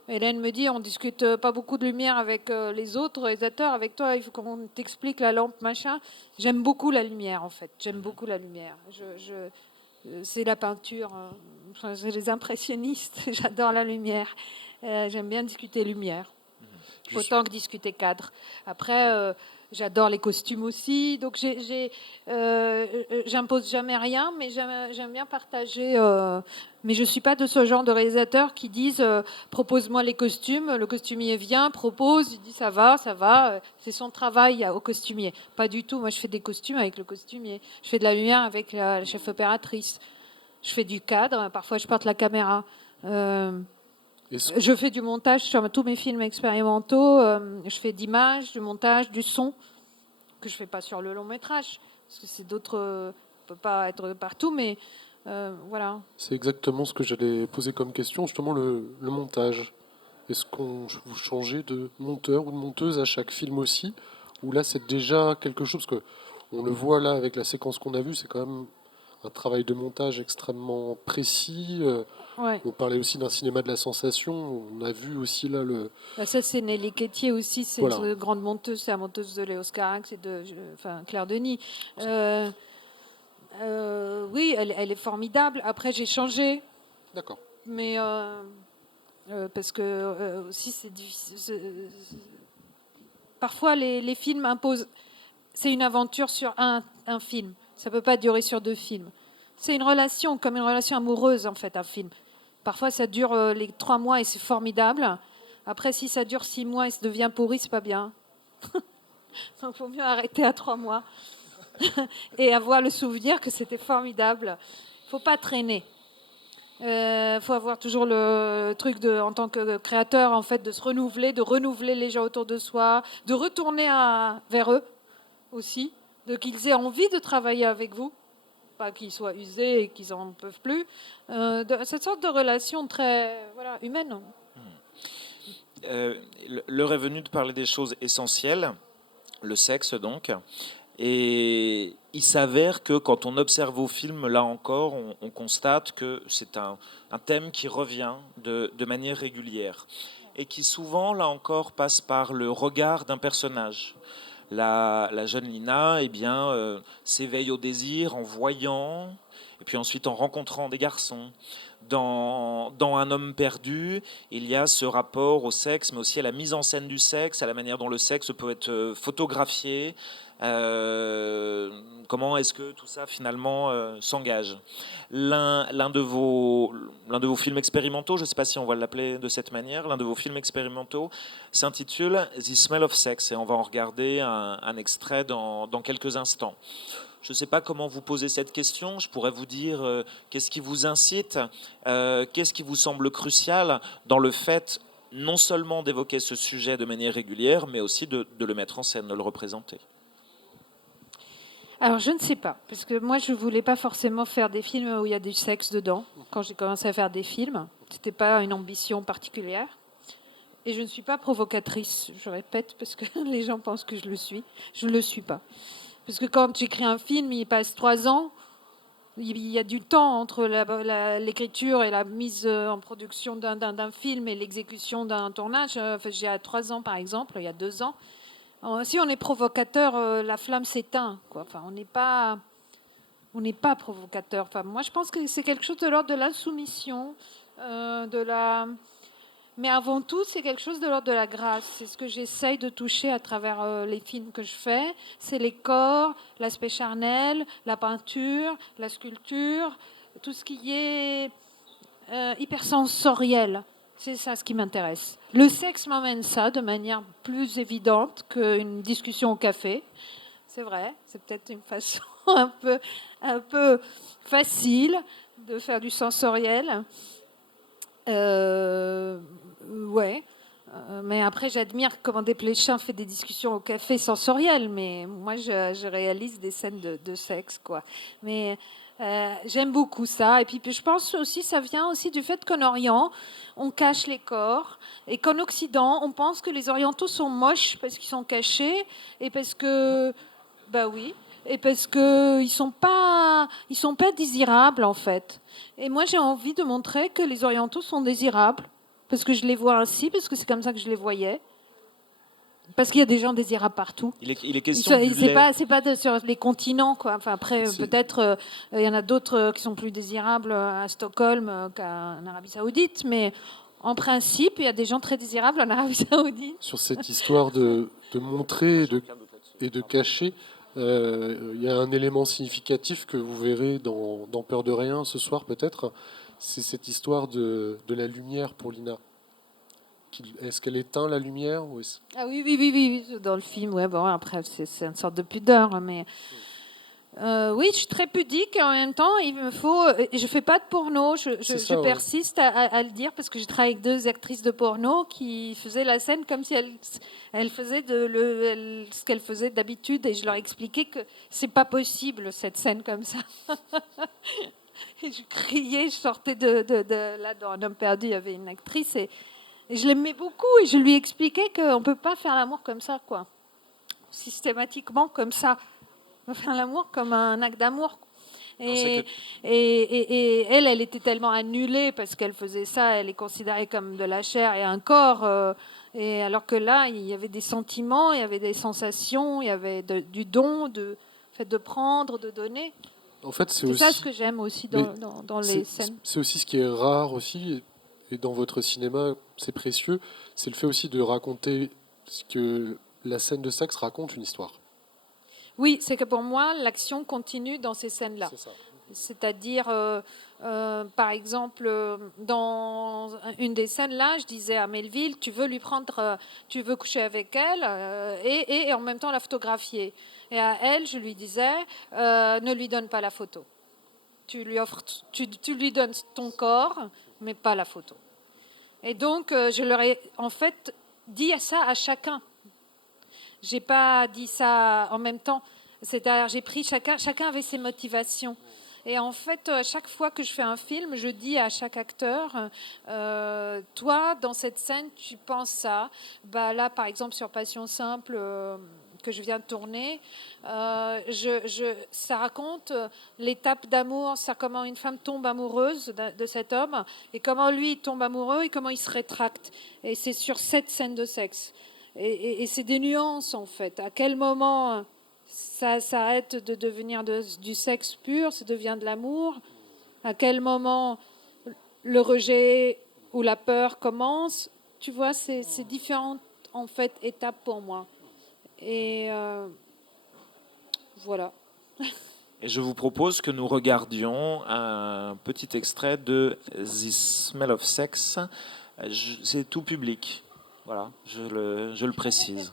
Hélène me dit, on discute pas beaucoup de lumière avec les autres réalisateurs. Avec toi, il faut qu'on t'explique la lampe, machin. J'aime beaucoup la lumière, en fait. J'aime beaucoup la lumière. C'est la peinture. C'est les impressionnistes. J'adore la lumière. J'aime bien discuter lumière. Autant que discuter cadre. Après, j'adore les costumes aussi. Donc, j'impose jamais rien, mais j'aime bien partager. Mais je ne suis pas de ce genre de réalisateur qui disent propose-moi les costumes. Le costumier vient, propose, il dit ça va. C'est son travail au costumier. Pas du tout. Moi, je fais des costumes avec le costumier. Je fais de la lumière avec la chef opératrice. Je fais du cadre. Parfois, je porte la caméra. Je fais du montage sur tous mes films expérimentaux. Je fais d'images, du montage, du son, que je ne fais pas sur le long métrage. Parce que c'est d'autres... on ne peut pas être partout, mais voilà. C'est exactement ce que j'allais poser comme question, justement le montage. Est-ce vous changez de monteur ou de monteuse à chaque film aussi? Ou là, c'est déjà quelque chose que... On le voit là avec la séquence qu'on a vue, c'est quand même un travail de montage extrêmement précis. Ouais. On parlait aussi d'un cinéma de la sensation. On a vu aussi là le... Ça, c'est Nelly Quétier aussi. C'est Voilà. une grande monteuse. C'est la monteuse de Léos Carax et de Claire Denis. Oui, elle est formidable. Après, j'ai changé. D'accord. Mais parce que aussi, c'est difficile. Parfois, les films imposent... C'est une aventure sur un film. Ça ne peut pas durer sur 2 films. C'est une relation, comme une relation amoureuse, en fait, un film. Parfois, ça dure les 3 mois et c'est formidable. Après, si ça dure 6 mois et ça devient pourri, c'est pas bien. Donc, il vaut mieux arrêter à 3 mois et avoir le souvenir que c'était formidable. Il ne faut pas traîner. Il faut avoir toujours le truc, en tant que créateur, en fait, de se renouveler, de renouveler les gens autour de soi, de retourner vers eux aussi, qu'ils aient envie de travailler avec vous. Pas qu'ils soient usés et qu'ils n'en peuvent plus. Cette sorte de relation très humaine. L'heure est venue de parler des choses essentielles, le sexe donc. Et il s'avère que quand on observe vos films, là encore, on constate que c'est un thème qui revient de manière régulière et qui souvent, là encore, passe par le regard d'un personnage. La jeune Lina s'éveille au désir en voyant, et puis ensuite en rencontrant des garçons. Dans Un homme perdu, il y a ce rapport au sexe, mais aussi à la mise en scène du sexe, à la manière dont le sexe peut être photographié. Comment est-ce que tout ça finalement s'engage? L'un de vos films expérimentaux, je ne sais pas si on va l'appeler de cette manière, l'un de vos films expérimentaux s'intitule The Smell of Sex et on va en regarder un extrait dans quelques instants. Je ne sais pas comment vous posez cette question. Je pourrais vous dire qu'est-ce qui vous incite, qu'est-ce qui vous semble crucial dans le fait non seulement d'évoquer ce sujet de manière régulière, mais aussi de le mettre en scène, de le représenter. Alors, je ne sais pas, parce que moi, je ne voulais pas forcément faire des films où il y a du sexe dedans. Quand j'ai commencé à faire des films, ce n'était pas une ambition particulière. Et je ne suis pas provocatrice, je répète, parce que les gens pensent que je le suis. Je ne le suis pas. Parce que quand j'écris un film, il passe 3 ans. Il y a du temps entre l'écriture et la mise en production d'un film et l'exécution d'un tournage. Enfin, j'ai 3 ans, par exemple, il y a 2 ans. Si on est provocateur, la flamme s'éteint, quoi. Enfin, on n'est pas provocateur. Enfin, moi, je pense que c'est quelque chose de l'ordre de l'insoumission, mais avant tout, c'est quelque chose de l'ordre de la grâce. C'est ce que j'essaye de toucher à travers les films que je fais. C'est les corps, l'aspect charnel, la peinture, la sculpture, tout ce qui est hypersensoriel. C'est ça ce qui m'intéresse. Le sexe m'emmène ça de manière plus évidente qu'une discussion au café. C'est vrai, c'est peut-être une façon un peu facile de faire du sensoriel. Ouais. Mais après, j'admire comment Desplechin fait des discussions au café sensorielles. Mais moi, je réalise des scènes de sexe, quoi. Mais j'aime beaucoup ça. Et puis, je pense aussi, ça vient aussi du fait qu'en Orient, on cache les corps. Et qu'en Occident, on pense que les Orientaux sont moches parce qu'ils sont cachés. Et parce que... Bah oui. Et parce qu'ils sont pas désirables, en fait. Et moi, j'ai envie de montrer que les Orientaux sont désirables. Parce que je les vois ainsi, parce que c'est comme ça que je les voyais. Parce qu'il y a des gens désirables partout. Il est question du lait. C'est pas sur les continents, quoi. Enfin, après, peut-être, il y en a d'autres qui sont plus désirables à Stockholm qu'en Arabie Saoudite, mais en principe, il y a des gens très désirables en Arabie Saoudite. Sur cette histoire de montrer et de cacher, il y a un élément significatif que vous verrez dans Peur de rien ce soir, peut-être. C'est cette histoire de la lumière pour Lina. Est-ce qu'elle éteint la lumière ou Ah oui, dans le film. Ouais, bon, après, c'est une sorte de pudeur, mais oui, je suis très pudique et en même temps, il me faut. Je fais pas de porno. Je persiste à le dire parce que j'ai travaillé avec 2 actrices de porno qui faisaient la scène comme si elles faisaient ce qu'elles faisaient d'habitude et je leur expliquais que c'est pas possible cette scène comme ça. Et je criais, je sortais là dans Un homme perdu, il y avait une actrice et je l'aimais beaucoup et je lui expliquais qu'on ne peut pas faire l'amour comme ça, quoi. Systématiquement comme ça. On va faire l'amour comme un acte d'amour. Et elle était tellement annulée parce qu'elle faisait ça, elle est considérée comme de la chair et un corps. Et alors que là, il y avait des sentiments, il y avait des sensations, il y avait du don, de fait de prendre, de donner. En fait, c'est aussi ça ce que j'aime aussi dans les scènes. C'est aussi ce qui est rare aussi, et dans votre cinéma, c'est précieux, c'est le fait aussi de raconter ce que la scène de sexe raconte une histoire. Oui, c'est que pour moi, l'action continue dans ces scènes-là. C'est ça. C'est-à-dire, par exemple, dans une des scènes là, je disais à Melville, tu veux coucher avec elle et en même temps la photographier. Et à elle, je lui disais, ne lui donne pas la photo. Tu lui donnes ton corps, mais pas la photo. Et donc, je leur ai en fait dit ça à chacun. J'ai pas dit ça en même temps. C'est-à-dire, j'ai pris chacun avait ses motivations. Et en fait, à chaque fois que je fais un film, je dis à chaque acteur, toi, dans cette scène, tu penses ça. Bah, là, par exemple, sur Passion simple, que je viens de tourner, ça raconte l'étape d'amour, ça comment une femme tombe amoureuse de cet homme, et comment lui il tombe amoureux, et comment il se rétracte. Et c'est sur cette scène de sexe. Et c'est des nuances, en fait. À quel moment ça s'arrête de devenir du sexe pur, ça devient de l'amour? À quel moment le rejet ou la peur commence? Tu vois, c'est différentes, en fait, étapes pour moi. Et voilà. Et je vous propose que nous regardions un petit extrait de This Smell of Sex. C'est tout public. Voilà, je le précise.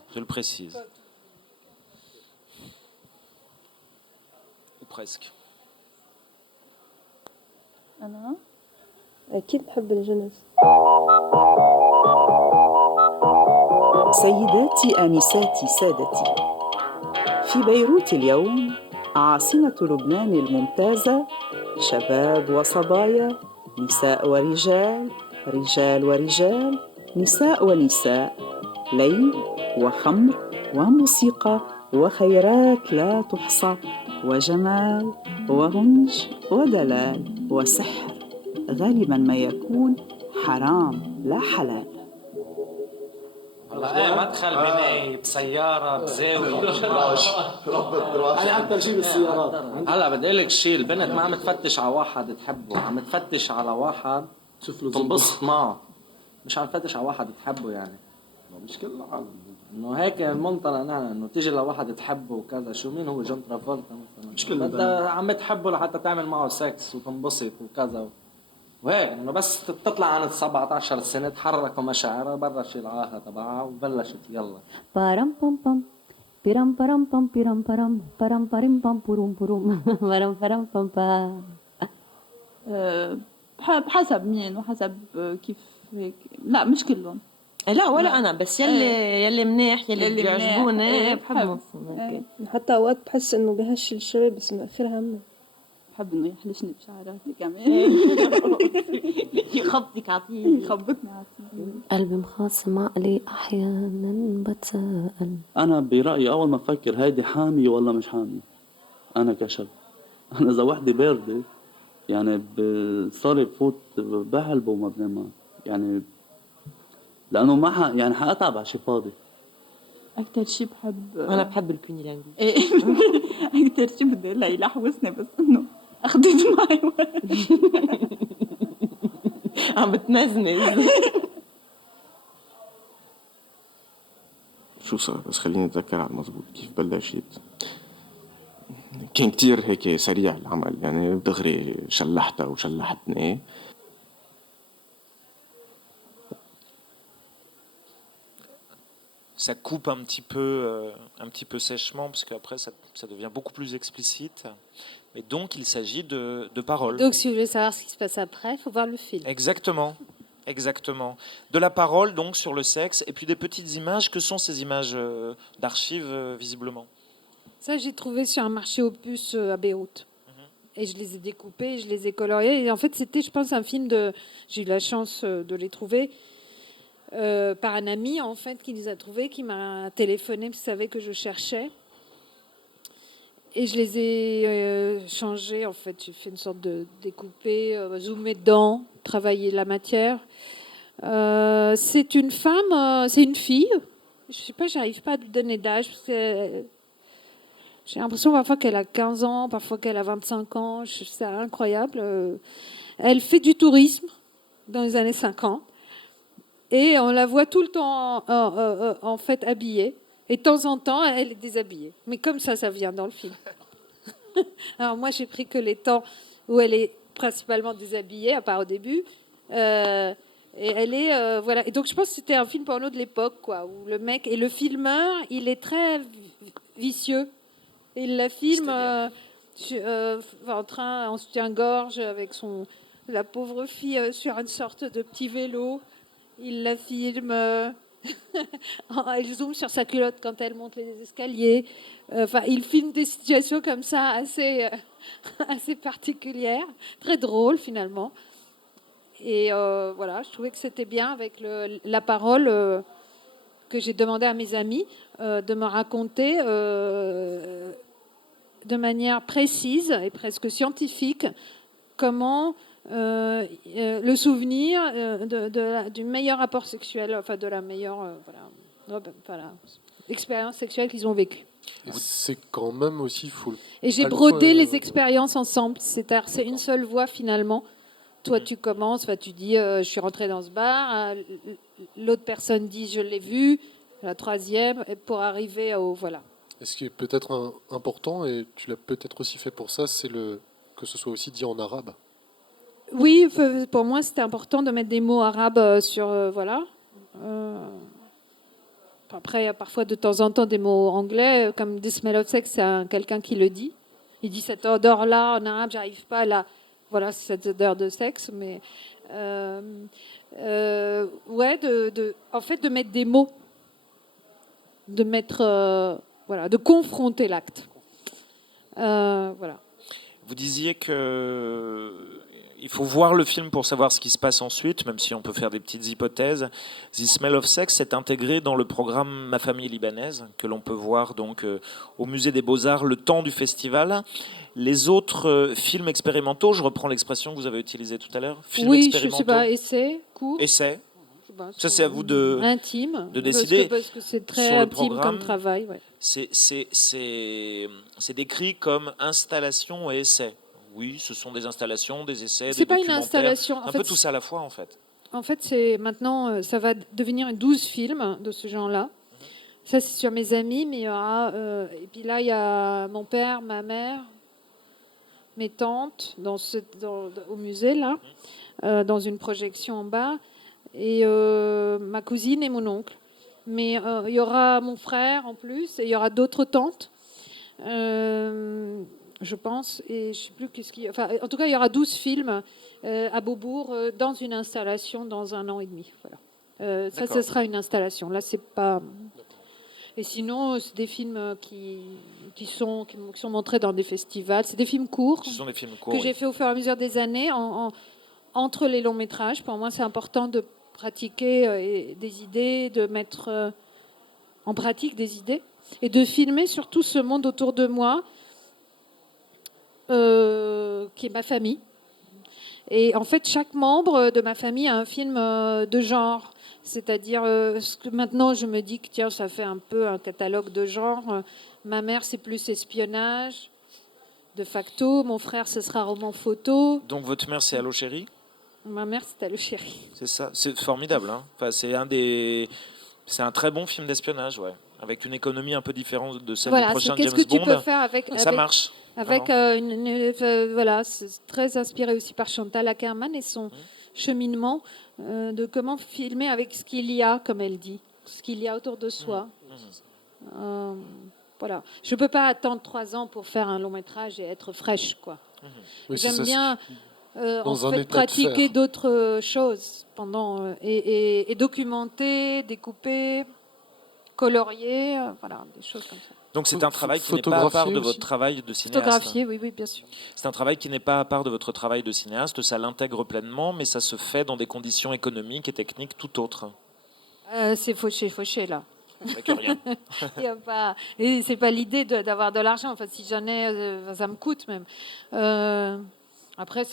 Ou presque. أنا أكيد بحب الجنس. سيداتي آنساتي سادتي، في بيروت اليوم عاصمة لبنان الممتازة، شباب وصبايا، نساء ورجال، رجال ورجال، نساء ونساء، ليل وخمر وموسيقى وخيرات لا تحصى وجمال وغنج ودلال وسحر غالبا ما يكون حرام لا حلال. والله ايه مدخل بناي بسيارة بزاوية أنا أكثر شيء بالسيارات. هلا بدي اقول لك شيء، البنت ما عم تفتش على واحد تحبه، عم تفتش على واحد شوف له تنبسط معه، مش عم تفتش على واحد تحبه يعني. مش كل العالم انه هيك المنطلق نحن انه تيجي لواحد تحبه وكذا، شو مين هو جون ترافولتا مثلا، مش كل انت عم تحبه لحتى تعمل معه سكس وتنبسط وكذا وهيك، انه بس تطلع عن 17 سنه تحركوا مشاعرها برش العاهه تبعها وبلشت يلا بارام بام بام بيرام بارام بام بيرام بارام بارام باريم بام بوروم بوروم بارام بارام بام بام. بحسب مين وحسب كيف هيك، لا مش كلهم. لا ولا انا، بس يلي منيح يلي بيعجبوني بحبهم. حتى اوقات بحس انه بهش الشباب بس من اخرها همه بحب انه يحلشني بشعراتي كمان. يخبطك عطيه، يخبطني عطيه. قلبي مخاصم عقلي أحيانا بتساءل. أنا برأيي أول ما أفكر هيدي حامية ولا مش حامية. أنا كشاب أنا إذا وحدة باردة يعني صار بفوت بحلب وما بنام يعني، لأنه ما يعني حأتعب على شي فاضي. أكتر شي بحب أنا بحب الكونيلانجي. أكتر شي بدي لا يلحوسني بس إنه أخدت معي عم بتنزنز. شو صار بس خليني أتذكر على المضبوط كيف بلشت. كان كتير هيك سريع العمل يعني دغري شلحتها وشلحتني. Ça coupe un petit peu sèchement, parce qu'après ça devient beaucoup plus explicite. Mais donc il s'agit de paroles. Donc si vous voulez savoir ce qui se passe après, il faut voir le film. Exactement, exactement. De la parole donc sur le sexe, et puis des petites images. Que sont ces images d'archives visiblement? Ça, j'ai trouvé sur un marché aux puces à Beyrouth. Et je les ai découpés, je les ai coloriés. Et en fait, c'était, je pense, un film de... J'ai eu la chance de les trouver par un ami, en fait, qui les a trouvés, qui m'a téléphoné, parce qu'il savait que je cherchais. Et je les ai changés, en fait. J'ai fait une sorte de découpé, zoomé dedans, travailler la matière. C'est une femme, c'est une fille. Je sais pas, j'arrive pas à lui donner d'âge, parce que j'ai l'impression parfois qu'elle a 15 ans, parfois qu'elle a 25 ans. C'est incroyable. Elle fait du tourisme dans les années 50. Et on la voit tout le temps, en fait, habillée. Et de temps en temps, elle est déshabillée. Mais comme ça vient dans le film. Alors moi, j'ai pris que les temps où elle est principalement déshabillée, à part au début. Et elle est... voilà. Et donc, je pense que c'était un film porno de l'époque, quoi, où le mec... Et le filmeur, il est très vicieux. Il la filme en soutien-gorge avec la pauvre fille sur une sorte de petit vélo. Il la filme, il zoome sur sa culotte quand elle monte les escaliers. Il filme des situations comme ça assez particulières, très drôles finalement. Et voilà, je trouvais que c'était bien avec la parole que j'ai demandé à mes amis de me raconter de manière précise et presque scientifique comment le souvenir du meilleur rapport sexuel, enfin de la meilleure expérience sexuelle qu'ils ont vécue. Et c'est quand même aussi full. Et j'ai brodé les expériences ensemble. C'est une seule voix finalement. Toi, tu commences, tu dis je suis rentrée dans ce bar. L'autre personne dit je l'ai vu. La troisième, pour arriver au voilà. Et ce qui est peut-être important, et tu l'as peut-être aussi fait pour ça, c'est que ce soit aussi dit en arabe. Oui, pour moi, c'était important de mettre des mots arabes sur... voilà. Après, il y a parfois de temps en temps des mots anglais, comme « This smell of sex », c'est quelqu'un qui le dit. Il dit cette odeur-là en arabe, j'arrive pas là. Voilà, c'est cette odeur de sexe. Mais ouais, en fait, de mettre des mots. De mettre... voilà, de confronter l'acte. Voilà. Vous disiez que il faut voir le film pour savoir ce qui se passe ensuite, même si on peut faire des petites hypothèses. The Smell of Sex est intégré dans le programme Ma famille libanaise, que l'on peut voir donc au Musée des Beaux-Arts le temps du festival. Les autres films expérimentaux, je reprends l'expression que vous avez utilisée tout à l'heure. Films Oui, je expérimentaux. sais pas, essai, court. Essai. Ben, Ça, c'est à vous de intime, décider. Parce que c'est très Sur le intime programme, comme travail. Ouais. C'est décrit comme installation et essai. Oui, ce sont des installations, des essais, des C'est pas une documentaires. installation. En Un fait, peu tout ça à la fois, en fait. En fait, c'est maintenant, ça va devenir 12 films de ce genre-là. Ça, c'est sur mes amis, mais il y aura. Et puis là, il y a mon père, ma mère, mes tantes au musée, là, dans une projection en bas, et ma cousine et mon oncle. Mais il y aura mon frère en plus, et il y aura d'autres tantes, je pense, et je ne sais plus qu'est-ce qu'il y a. Enfin, en tout cas, il y aura 12 films à Beaubourg dans une installation dans 1 an et demi. Voilà. Ça, ce sera une installation. Là, c'est pas. Et sinon, c'est des films qui sont montrés dans des festivals. C'est des films courts, Ce sont des films courts, que oui. j'ai fait au fur et à mesure des années, entre les longs métrages. Pour moi, c'est important de pratiquer des idées, de mettre en pratique des idées, et de filmer surtout ce monde autour de moi, qui est ma famille. Et en fait, chaque membre de ma famille a un film de genre. C'est-à-dire, ce que maintenant, je me dis que tiens, ça fait un peu un catalogue de genre. Ma mère, c'est plus espionnage, de facto. Mon frère, ce sera roman photo. Donc votre mère, c'est Allô chérie? Ma mère, c'est Allô chérie. C'est ça, c'est formidable. Hein. Enfin, c'est un très bon film d'espionnage, ouais, avec une économie un peu différente de celle Voilà, du prochain c'est James qu'est-ce que tu Bond. peux faire avec Ça marche. Avec voilà, c'est très inspiré aussi par Chantal Akerman et son cheminement de comment filmer avec ce qu'il y a, comme elle dit, ce qu'il y a autour de soi. Voilà, je peux pas attendre 3 ans pour faire un long métrage et être fraîche, quoi. Oui, c'est J'aime ça, bien dans en un fait état de pratiquer faire. d'autres choses pendant et documenter, découper, colorier, voilà, des choses comme ça. Donc c'est un travail qui n'est pas à part de Photographier votre aussi. travail de cinéaste. Photographier, oui, bien sûr. C'est un travail qui n'est pas à part de votre travail de cinéaste, ça l'intègre pleinement, mais ça se fait dans des conditions économiques et techniques tout autres. C'est fauché là. Avec rien. Il y a pas, et c'est pas l'idée d'avoir de l'argent. Enfin, si j'en ai, ça me coûte même. Après,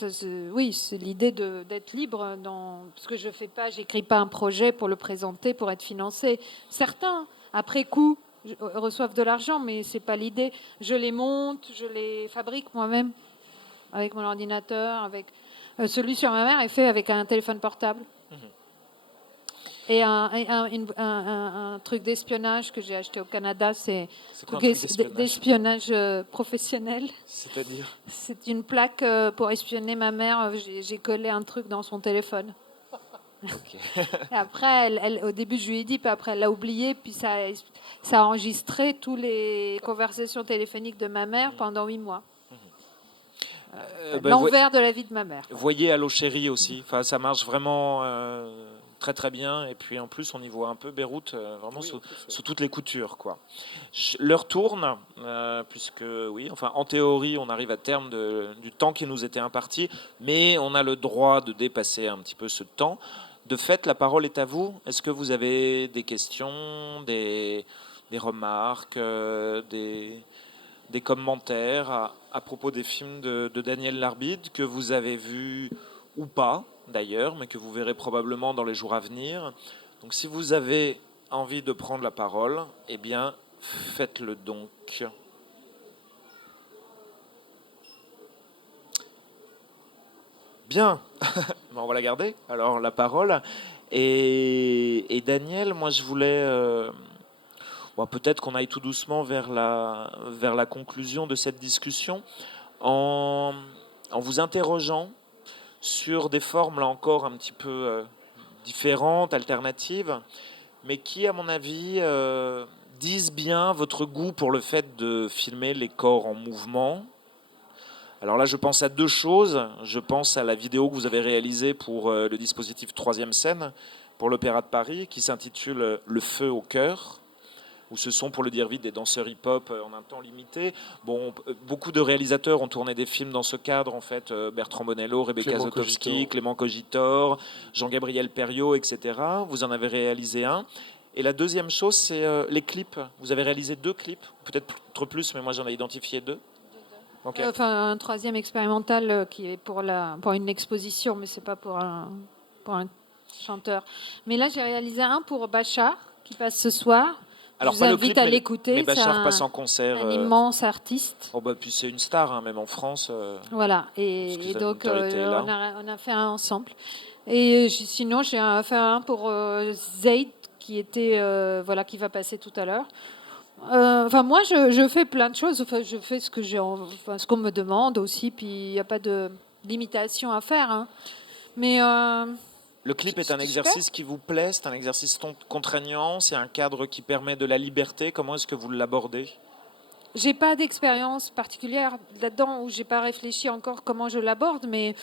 oui, c'est l'idée d'être libre dans parce que je fais pas, j'écris pas un projet pour le présenter, pour être financé. Certains, après coup, reçoivent de l'argent, mais c'est pas l'idée. Je les monte, je les fabrique moi-même avec mon ordinateur. Avec celui sur ma mère est fait avec un téléphone portable. Et un truc d'espionnage que j'ai acheté au Canada, c'est quoi un truc d'espionnage professionnel. C'est-à-dire? C'est une plaque pour espionner ma mère. J'ai collé un truc dans son téléphone. Et après, au début, je lui ai dit, puis après, elle l'a oublié, puis ça a enregistré toutes les conversations téléphoniques de ma mère pendant 8 mois. L'envers de la vie de ma mère. Voyez Allô chérie aussi. Enfin, ça marche vraiment très très bien. Et puis en plus, on y voit un peu Beyrouth vraiment sous toutes les coutures, quoi. L'heure tourne, puisque oui, enfin en théorie, on arrive à terme du temps qui nous était imparti, mais on a le droit de dépasser un petit peu ce temps. De fait, la parole est à vous. Est-ce que vous avez des questions, des remarques, des commentaires à propos des films de Daniel Larbide que vous avez vus ou pas d'ailleurs, mais que vous verrez probablement dans les jours à venir. Donc si vous avez envie de prendre la parole, eh bien faites-le donc. Bien, on va la garder. Alors la parole. Et Daniel, moi je voulais... Bon, peut-être qu'on aille tout doucement vers la conclusion de cette discussion en vous interrogeant sur des formes, là encore, un petit peu différentes, alternatives, mais qui, à mon avis, disent bien votre goût pour le fait de filmer les corps en mouvement. Alors là, je pense à 2 choses. Je pense à la vidéo que vous avez réalisée pour le dispositif 3e scène, pour l'Opéra de Paris, qui s'intitule « Le feu au cœur ». où ce sont, pour le dire vite, des danseurs hip-hop en un temps limité. Bon, beaucoup de réalisateurs ont tourné des films dans ce cadre, en fait. Bertrand Bonello, Rebecca Clément Zotowski, Cogitor. Clément Cogitor, Jean-Gabriel Perriot, etc. Vous en avez réalisé un. Et la deuxième chose, c'est les clips. Vous avez réalisé 2 clips, peut-être plus, mais moi j'en ai identifié 2. Okay. Enfin, un troisième expérimental qui est pour une exposition, mais c'est pas pour un chanteur. Mais là, j'ai réalisé un pour Bachar, qui passe ce soir. Alors, je pas vous le invite clip, à l'écouter. Mais Bachar passe en concert. Un immense artiste. Oh bah, puis c'est une star, hein, même en France. Voilà. Et donc, on a fait un ensemble. Et sinon, j'ai fait un pour Zayd, qui va passer tout à l'heure. Enfin, moi, je fais plein de choses. Enfin, je fais ce qu'on me demande aussi. Puis, il n'y a pas de limitation à faire. Hein. Mais... le clip est un exercice qui vous plaît? C'est un exercice contraignant? C'est un cadre qui permet de la liberté? Comment est-ce que vous l'abordez? J'ai pas d'expérience particulière là-dedans, où j'ai pas réfléchi encore comment je l'aborde, mais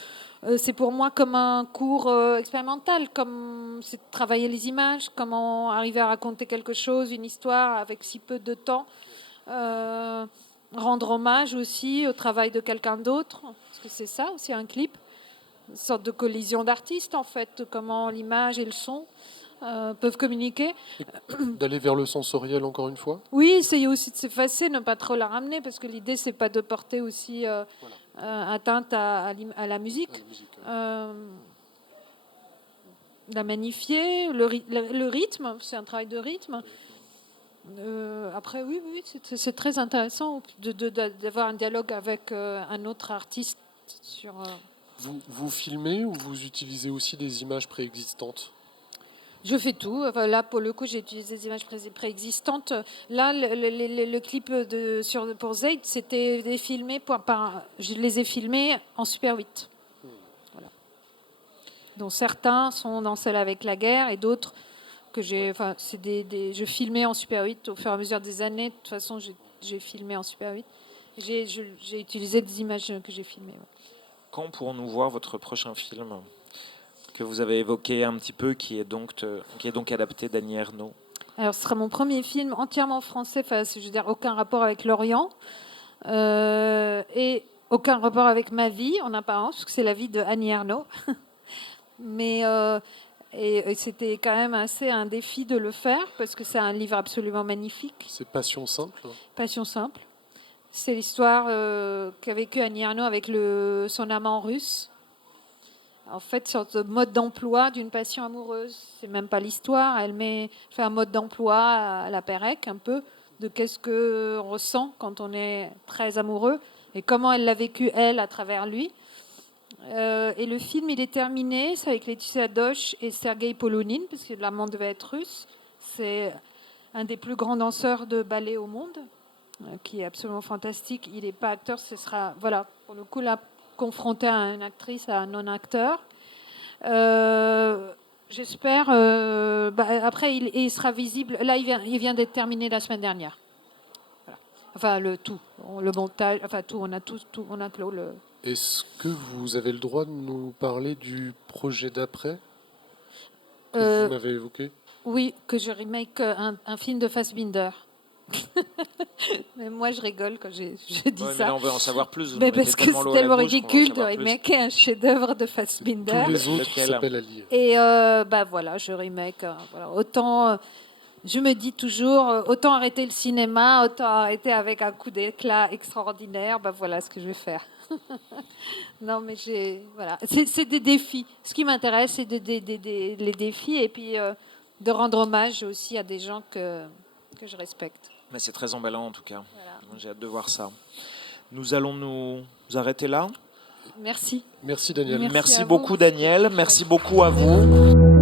c'est pour moi comme un cours expérimental, comme c'est de travailler les images, comment arriver à raconter quelque chose, une histoire avec si peu de temps, rendre hommage aussi au travail de quelqu'un d'autre, parce que c'est ça aussi un clip. Une sorte de collision d'artistes, en fait, comment l'image et le son peuvent communiquer. D'aller vers le sensoriel, encore une fois. Oui, essayer aussi de s'effacer, ne pas trop la ramener, parce que l'idée, c'est pas de porter aussi atteinte à la musique. La magnifier, le rythme, c'est un travail de rythme. Après, oui, c'est très intéressant d'avoir un dialogue avec un autre artiste sur... Vous filmez ou vous utilisez aussi des images préexistantes? Je fais tout. Enfin, là, pour le coup, j'ai utilisé des images préexistantes. Là, le clip pour Zayd, c'était filmé je les ai filmés en Super 8. Voilà. Donc certains sont dans celle avec la guerre et d'autres que je filmais en Super 8 au fur et à mesure des années. De toute façon, j'ai filmé en Super 8. J'ai utilisé des images que j'ai filmées. Ouais. Quand pourrons-nous voir votre prochain film que vous avez évoqué un petit peu, qui est donc adapté d'Annie Ernaux? Alors, ce sera mon premier film entièrement français, je veux dire, aucun rapport avec l'Orient et aucun rapport avec ma vie en apparence, parce que c'est la vie de Annie Ernaux. Mais et c'était quand même assez un défi de le faire, parce que c'est un livre absolument magnifique. C'est Passion simple. Passion simple. C'est l'histoire qu'a vécue Annie Ernaux avec son amant russe. En fait, sur le mode d'emploi d'une passion amoureuse. C'est même pas l'histoire. Elle fait un mode d'emploi à la Pérec, un peu, de qu'est-ce qu'on ressent quand on est très amoureux et comment elle l'a vécu, elle, à travers lui. Et le film, il est terminé. C'est avec Laetitia Doche et Sergei Polonin, parce que l'amant devait être russe. C'est un des plus grands danseurs de ballet au monde, qui est absolument fantastique. Il n'est pas acteur, ce sera, voilà, pour le coup, là, confronté à une actrice, à un non-acteur. J'espère. Après, il sera visible. Là, il vient d'être terminé la semaine dernière. Voilà. Enfin, le montage, enfin tout, on a clos le. Est-ce que vous avez le droit de nous parler du projet d'après que vous m'avez évoqué? Oui, que je remake un film de Fassbinder. Mais moi, je rigole quand je dis mais ça. là, on veut en savoir plus. Mais parce que c'est tellement ridicule de remaker un chef-d'œuvre de Fassbinder. Tous les autres s'appellent à lire. Et voilà, je remake. Voilà. Autant, je me dis toujours, autant arrêter le cinéma, autant arrêter avec un coup d'éclat extraordinaire. Voilà ce que je vais faire. Non, mais voilà. C'est des défis. Ce qui m'intéresse, c'est les défis et puis de rendre hommage aussi à des gens que je respecte. Mais c'est très emballant en tout cas. Voilà. J'ai hâte de voir ça. Nous allons nous arrêter là. Merci. Merci Daniel. Merci beaucoup Daniel. Merci beaucoup à vous.